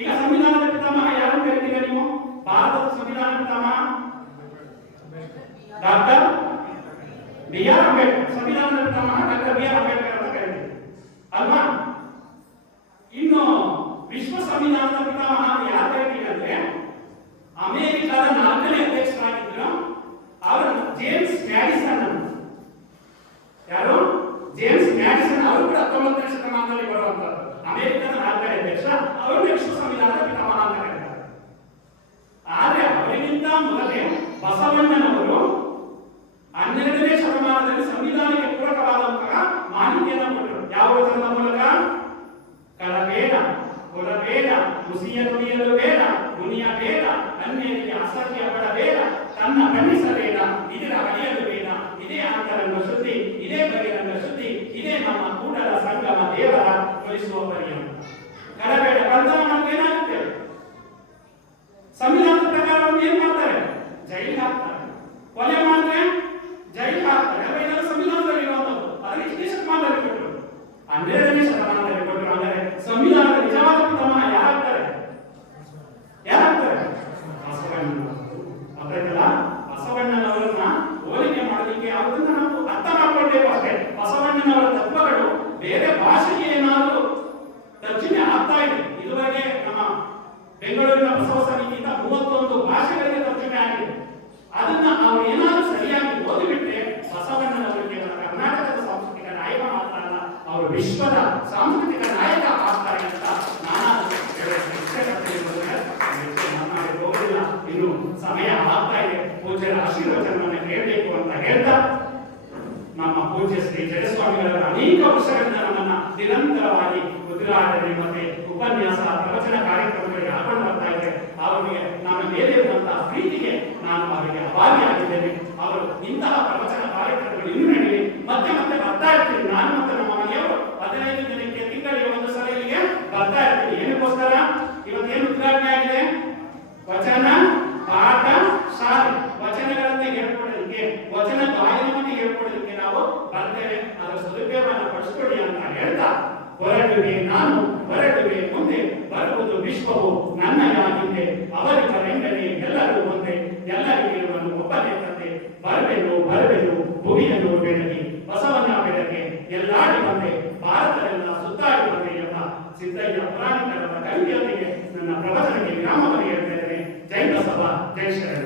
ಈಗ ಸಂವಿಧಾನದ ಪಿತಾಮಹ ಯಾರು ಕರೀತೀರ ನೀವು? ಭಾರತದ ಸಂವಿಧಾನ ಪಿತಾಮಹ ಡಾಕ್ಟರ್ ಬಿ ಆರ್ ಅಂಬೇಡ್ಕರ್. ಸಂವಿಧಾನದ ಪಿತಾಮಹ ಡಾಕ್ಟರ್ ಬಿ ಆರ್ ಅಂಬೇಡ್ಕರ್ ಅಂತ ಕರೀತೀವಿ ಅಲ್ವಾ? ಇನ್ನು ವಿಶ್ವ ಸಂವಿಧಾನದ ಪಿತಾಮಹ ಯಾರು ಕರೀತೀವಿ ಅಂದ್ರೆ ಅಮೆರಿಕದ 4ನೇ ಅಧ್ಯಕ್ಷರಾಗಿದ್ರು ಅವರು ಜೇಮ್ಸ್ ಮ್ಯಾಡಿಸನ್. ಯಾರು? James Madison. ಅವರು ಕೂಡ 19ನೇ ಶತಮಾನದಲ್ಲಿ ಬರುವಂತದ್ದು. ಅಮೆರಿಕದ 4ನೇ ಅಧ್ಯಕ್ಷ, ಅವರು ವಿಶ್ವ ಸಂವಿಧಾನದ ಪಿತಾಮಹ ಅಂತ ಕರೀತಾರೆ. ಆದ್ರೆ ಅವರಿಗಿಂತ ಮೊದಲೇ ಬಸವಣ್ಣನವರು 12ನೇ ಶತಮಾನದಲ್ಲಿ ಸಂವಿಧಾನಕ್ಕೆ ಪೂರಕವಾದಂತಹ ಮಾಹಿತಿಯನ್ನು ಕೊಟ್ಟರು. ಯಾವ ವಚನದ ಮೂಲಕ? ಕಳಬೇಡ, ಕೊಡಬೇಡ, ಮುಸಿಯ ನುಡಿಯಲು ಬೇಡ, ಮುನಿಯ ಬೇಡ, ಅನ್ಯರಿಗೆ ಅಸಹ್ಯ ಪಡಬೇಡ, ತನ್ನ ಬಣ್ಣಿಸಬೇಡ, ಇದರ ಅಡಿಯಲು ಬೇಡ, ಇದೇ ಅಂತರಂಗ ಶುದ್ಧಿ, ಇದೇ ಬಹಿರಂಗ ಶುದ್ಧಿ, ಇದೇ ನಮ್ಮ ಕೂಡಲ ಸಂಗಮ ದೇವರ ಉಳಿಸುವ ಪರ್ಯಂತ. ಕಳಬೇಡ ಬಂಧನ ಮಾಡಿದ್ರೆ ಏನಾಗುತ್ತೆ? ಸಂವಿಧಾನದ ಪ್ರಕಾರ ಅವ್ರು ಏನ್ ಮಾಡ್ತಾರೆ? ಜೈಲಿಗೆ ಹಾಕ್ತಾರೆ. ಕೊಲೆ ಮಾಡಿದ್ರೆ ಜೈಲಿಗೆ ಹಾಕ್ತಾರೆ. ಅವೆಲ್ಲ ಸಂವಿಧಾನದಲ್ಲಿ ಇರುವಂತದ್ದು. ಅದಕ್ಕೆ ಇಷ್ಟೇ ಶತಮಾನದಲ್ಲಿ ಕೊಟ್ಟರು, 12ನೇ ಶತಮಾನದಲ್ಲಿ ಕೊಟ್ಟರು. ಅಂದರೆ ಸಂವಿಧಾನದ ನಿಜವಾದ ಪಿತಾಮಹ ಯಾರಾಗ್ತಾರೆ? ಯಾರಾಗ್ತಾರೆ? ಬಸವಣ್ಣನವರು. ಅರ್ಥಾಯ್ತಲ್ಲ? ಬಸವಣ್ಣನವರನ್ನ ಹೋಲಿಕೆ ಮಾಡೋದಕ್ಕೆ ಅವರನ್ನ ನಾವು ಅರ್ಥ ಮಾಡ್ಕೊಳ್ಬೇಕು ಅಷ್ಟೇ. ಬಸವಣ್ಣನವರ ವಿಶ್ವದ ಸಾಂಸ್ಕೃತಿಕ ನಾಯಕ ಆಗ್ತಾರೆ ಅಂತ ನಾನು ಹೋಗಲಿಲ್ಲ. ಇನ್ನು ಸಮಯ ಆಗ್ತಾ ಇದೆ, ಪೂಜ್ಯರ ಆಶೀರ್ವಚನವನ್ನು ಹೇಳಬೇಕು ಅಂತ ಹೇಳ್ತಾ ನಮ್ಮ ಪೂಜ್ಯ ಶ್ರೀ ಜಯಸ್ವಾಮಿಗಳ ಅನೇಕ ವರ್ಷಗಳಿಂದ ನಮ್ಮನ್ನ ನಿರಂತರವಾಗಿ ಉದ್ಘಾಟನೆ ಮತ್ತೆ ಉಪನ್ಯಾಸ ಪ್ರವಚನ ಕಾರ್ಯಕ್ರಮಗಳಿಗೆ ಹಾಕೊಂಡು ಬರ್ತಾ ಇದ್ದಾರೆ. ಅವರಿಗೆ ನಮ್ಮ ಮೇಲೆ ಇರುವಂತಹ ಪ್ರೀತಿಗೆ ನಾನು ಅವರಿಗೆ ಅಭಾರಿಯಾಗಿದ್ದೇನೆ. ಅವರು ಇಂತಹ ಪ್ರವಚನ ಕಾರ್ಯಕ್ರಮಗಳು ಇನ್ನೂ ನಡೆಯಲಿ, ಮತ್ತೆ ಮತ್ತೆ ಬರ್ತಾ ಇರ್ತೀನಿ. ನಾನು ಮತ್ತೆ ನಮ್ಮ ಮನೆಯವರು 15 ದಿನಕ್ಕೆ ತಿಂಗಳಿಗೆ ಒಂದು ಸಲ ಇಲ್ಲಿಗೆ ಬರ್ತಾ ಇರ್ತೀನಿ. ಏನಕ್ಕೋಸ್ಕರ? ಇವತ್ತೇನು ಉದ್ಘಾಟನೆ ಆಗಿದೆ? ವಚನ ಪಾಠ ಶಾಲೆ, ವಚನಗಳನ್ನೇ ಹೇಳ್ಕೊಡೋದಕ್ಕೆ, ವಚನ ಗಾಯನವನ್ನು ಹೇಳ್ಕೊಡೋದಕ್ಕೆ ನಾವು ಬರ್ತೇವೆ. ಅದರ ಸದುಪಯೋಗವನ್ನು ಪಡಿಸ್ಕೊಳ್ಳಿ ಅಂತ ಹೇಳ್ತಾ, ಹೊರಡುವೆ ನಾನು ಹೊರಡುವೆ ಮುಂದೆ, ಬರುವುದು ವಿಶ್ವವು ನನ್ನಯಾಗಿದೆ, ಅವರಿವರೆಂದರೆ ಎಲ್ಲರೂ ಒಂದೇ, ಎಲ್ಲರಿಗೆ ಇರುವನು ಒಬ್ಬನೇ ತಂದೆ, ಬರುವೆನು ಭೂಮಿಯನ್ನು ಬೆಳಗಿ ಬಸವನ ಬೆಳಗ್ಗೆ ಎಲ್ಲಾಡಿ ಬಂದೆ, ಭಾರತವೆಲ್ಲ ಸುತ್ತಾಡಿ ಬಂದೆ ಎಂಬ ಸಿದ್ದಯ್ಯ ಪುರಾಣಿಕರ ಕವಿತೆಯೊಂದಿಗೆ ನನ್ನ ಪ್ರವಚನಕ್ಕೆ ವಿರಾಮವನ್ನು ಹೇಳ್ತಾ ಇದ್ದೇನೆ. ಜೈ ಬಸವ, ಜೈ ಶರಣ.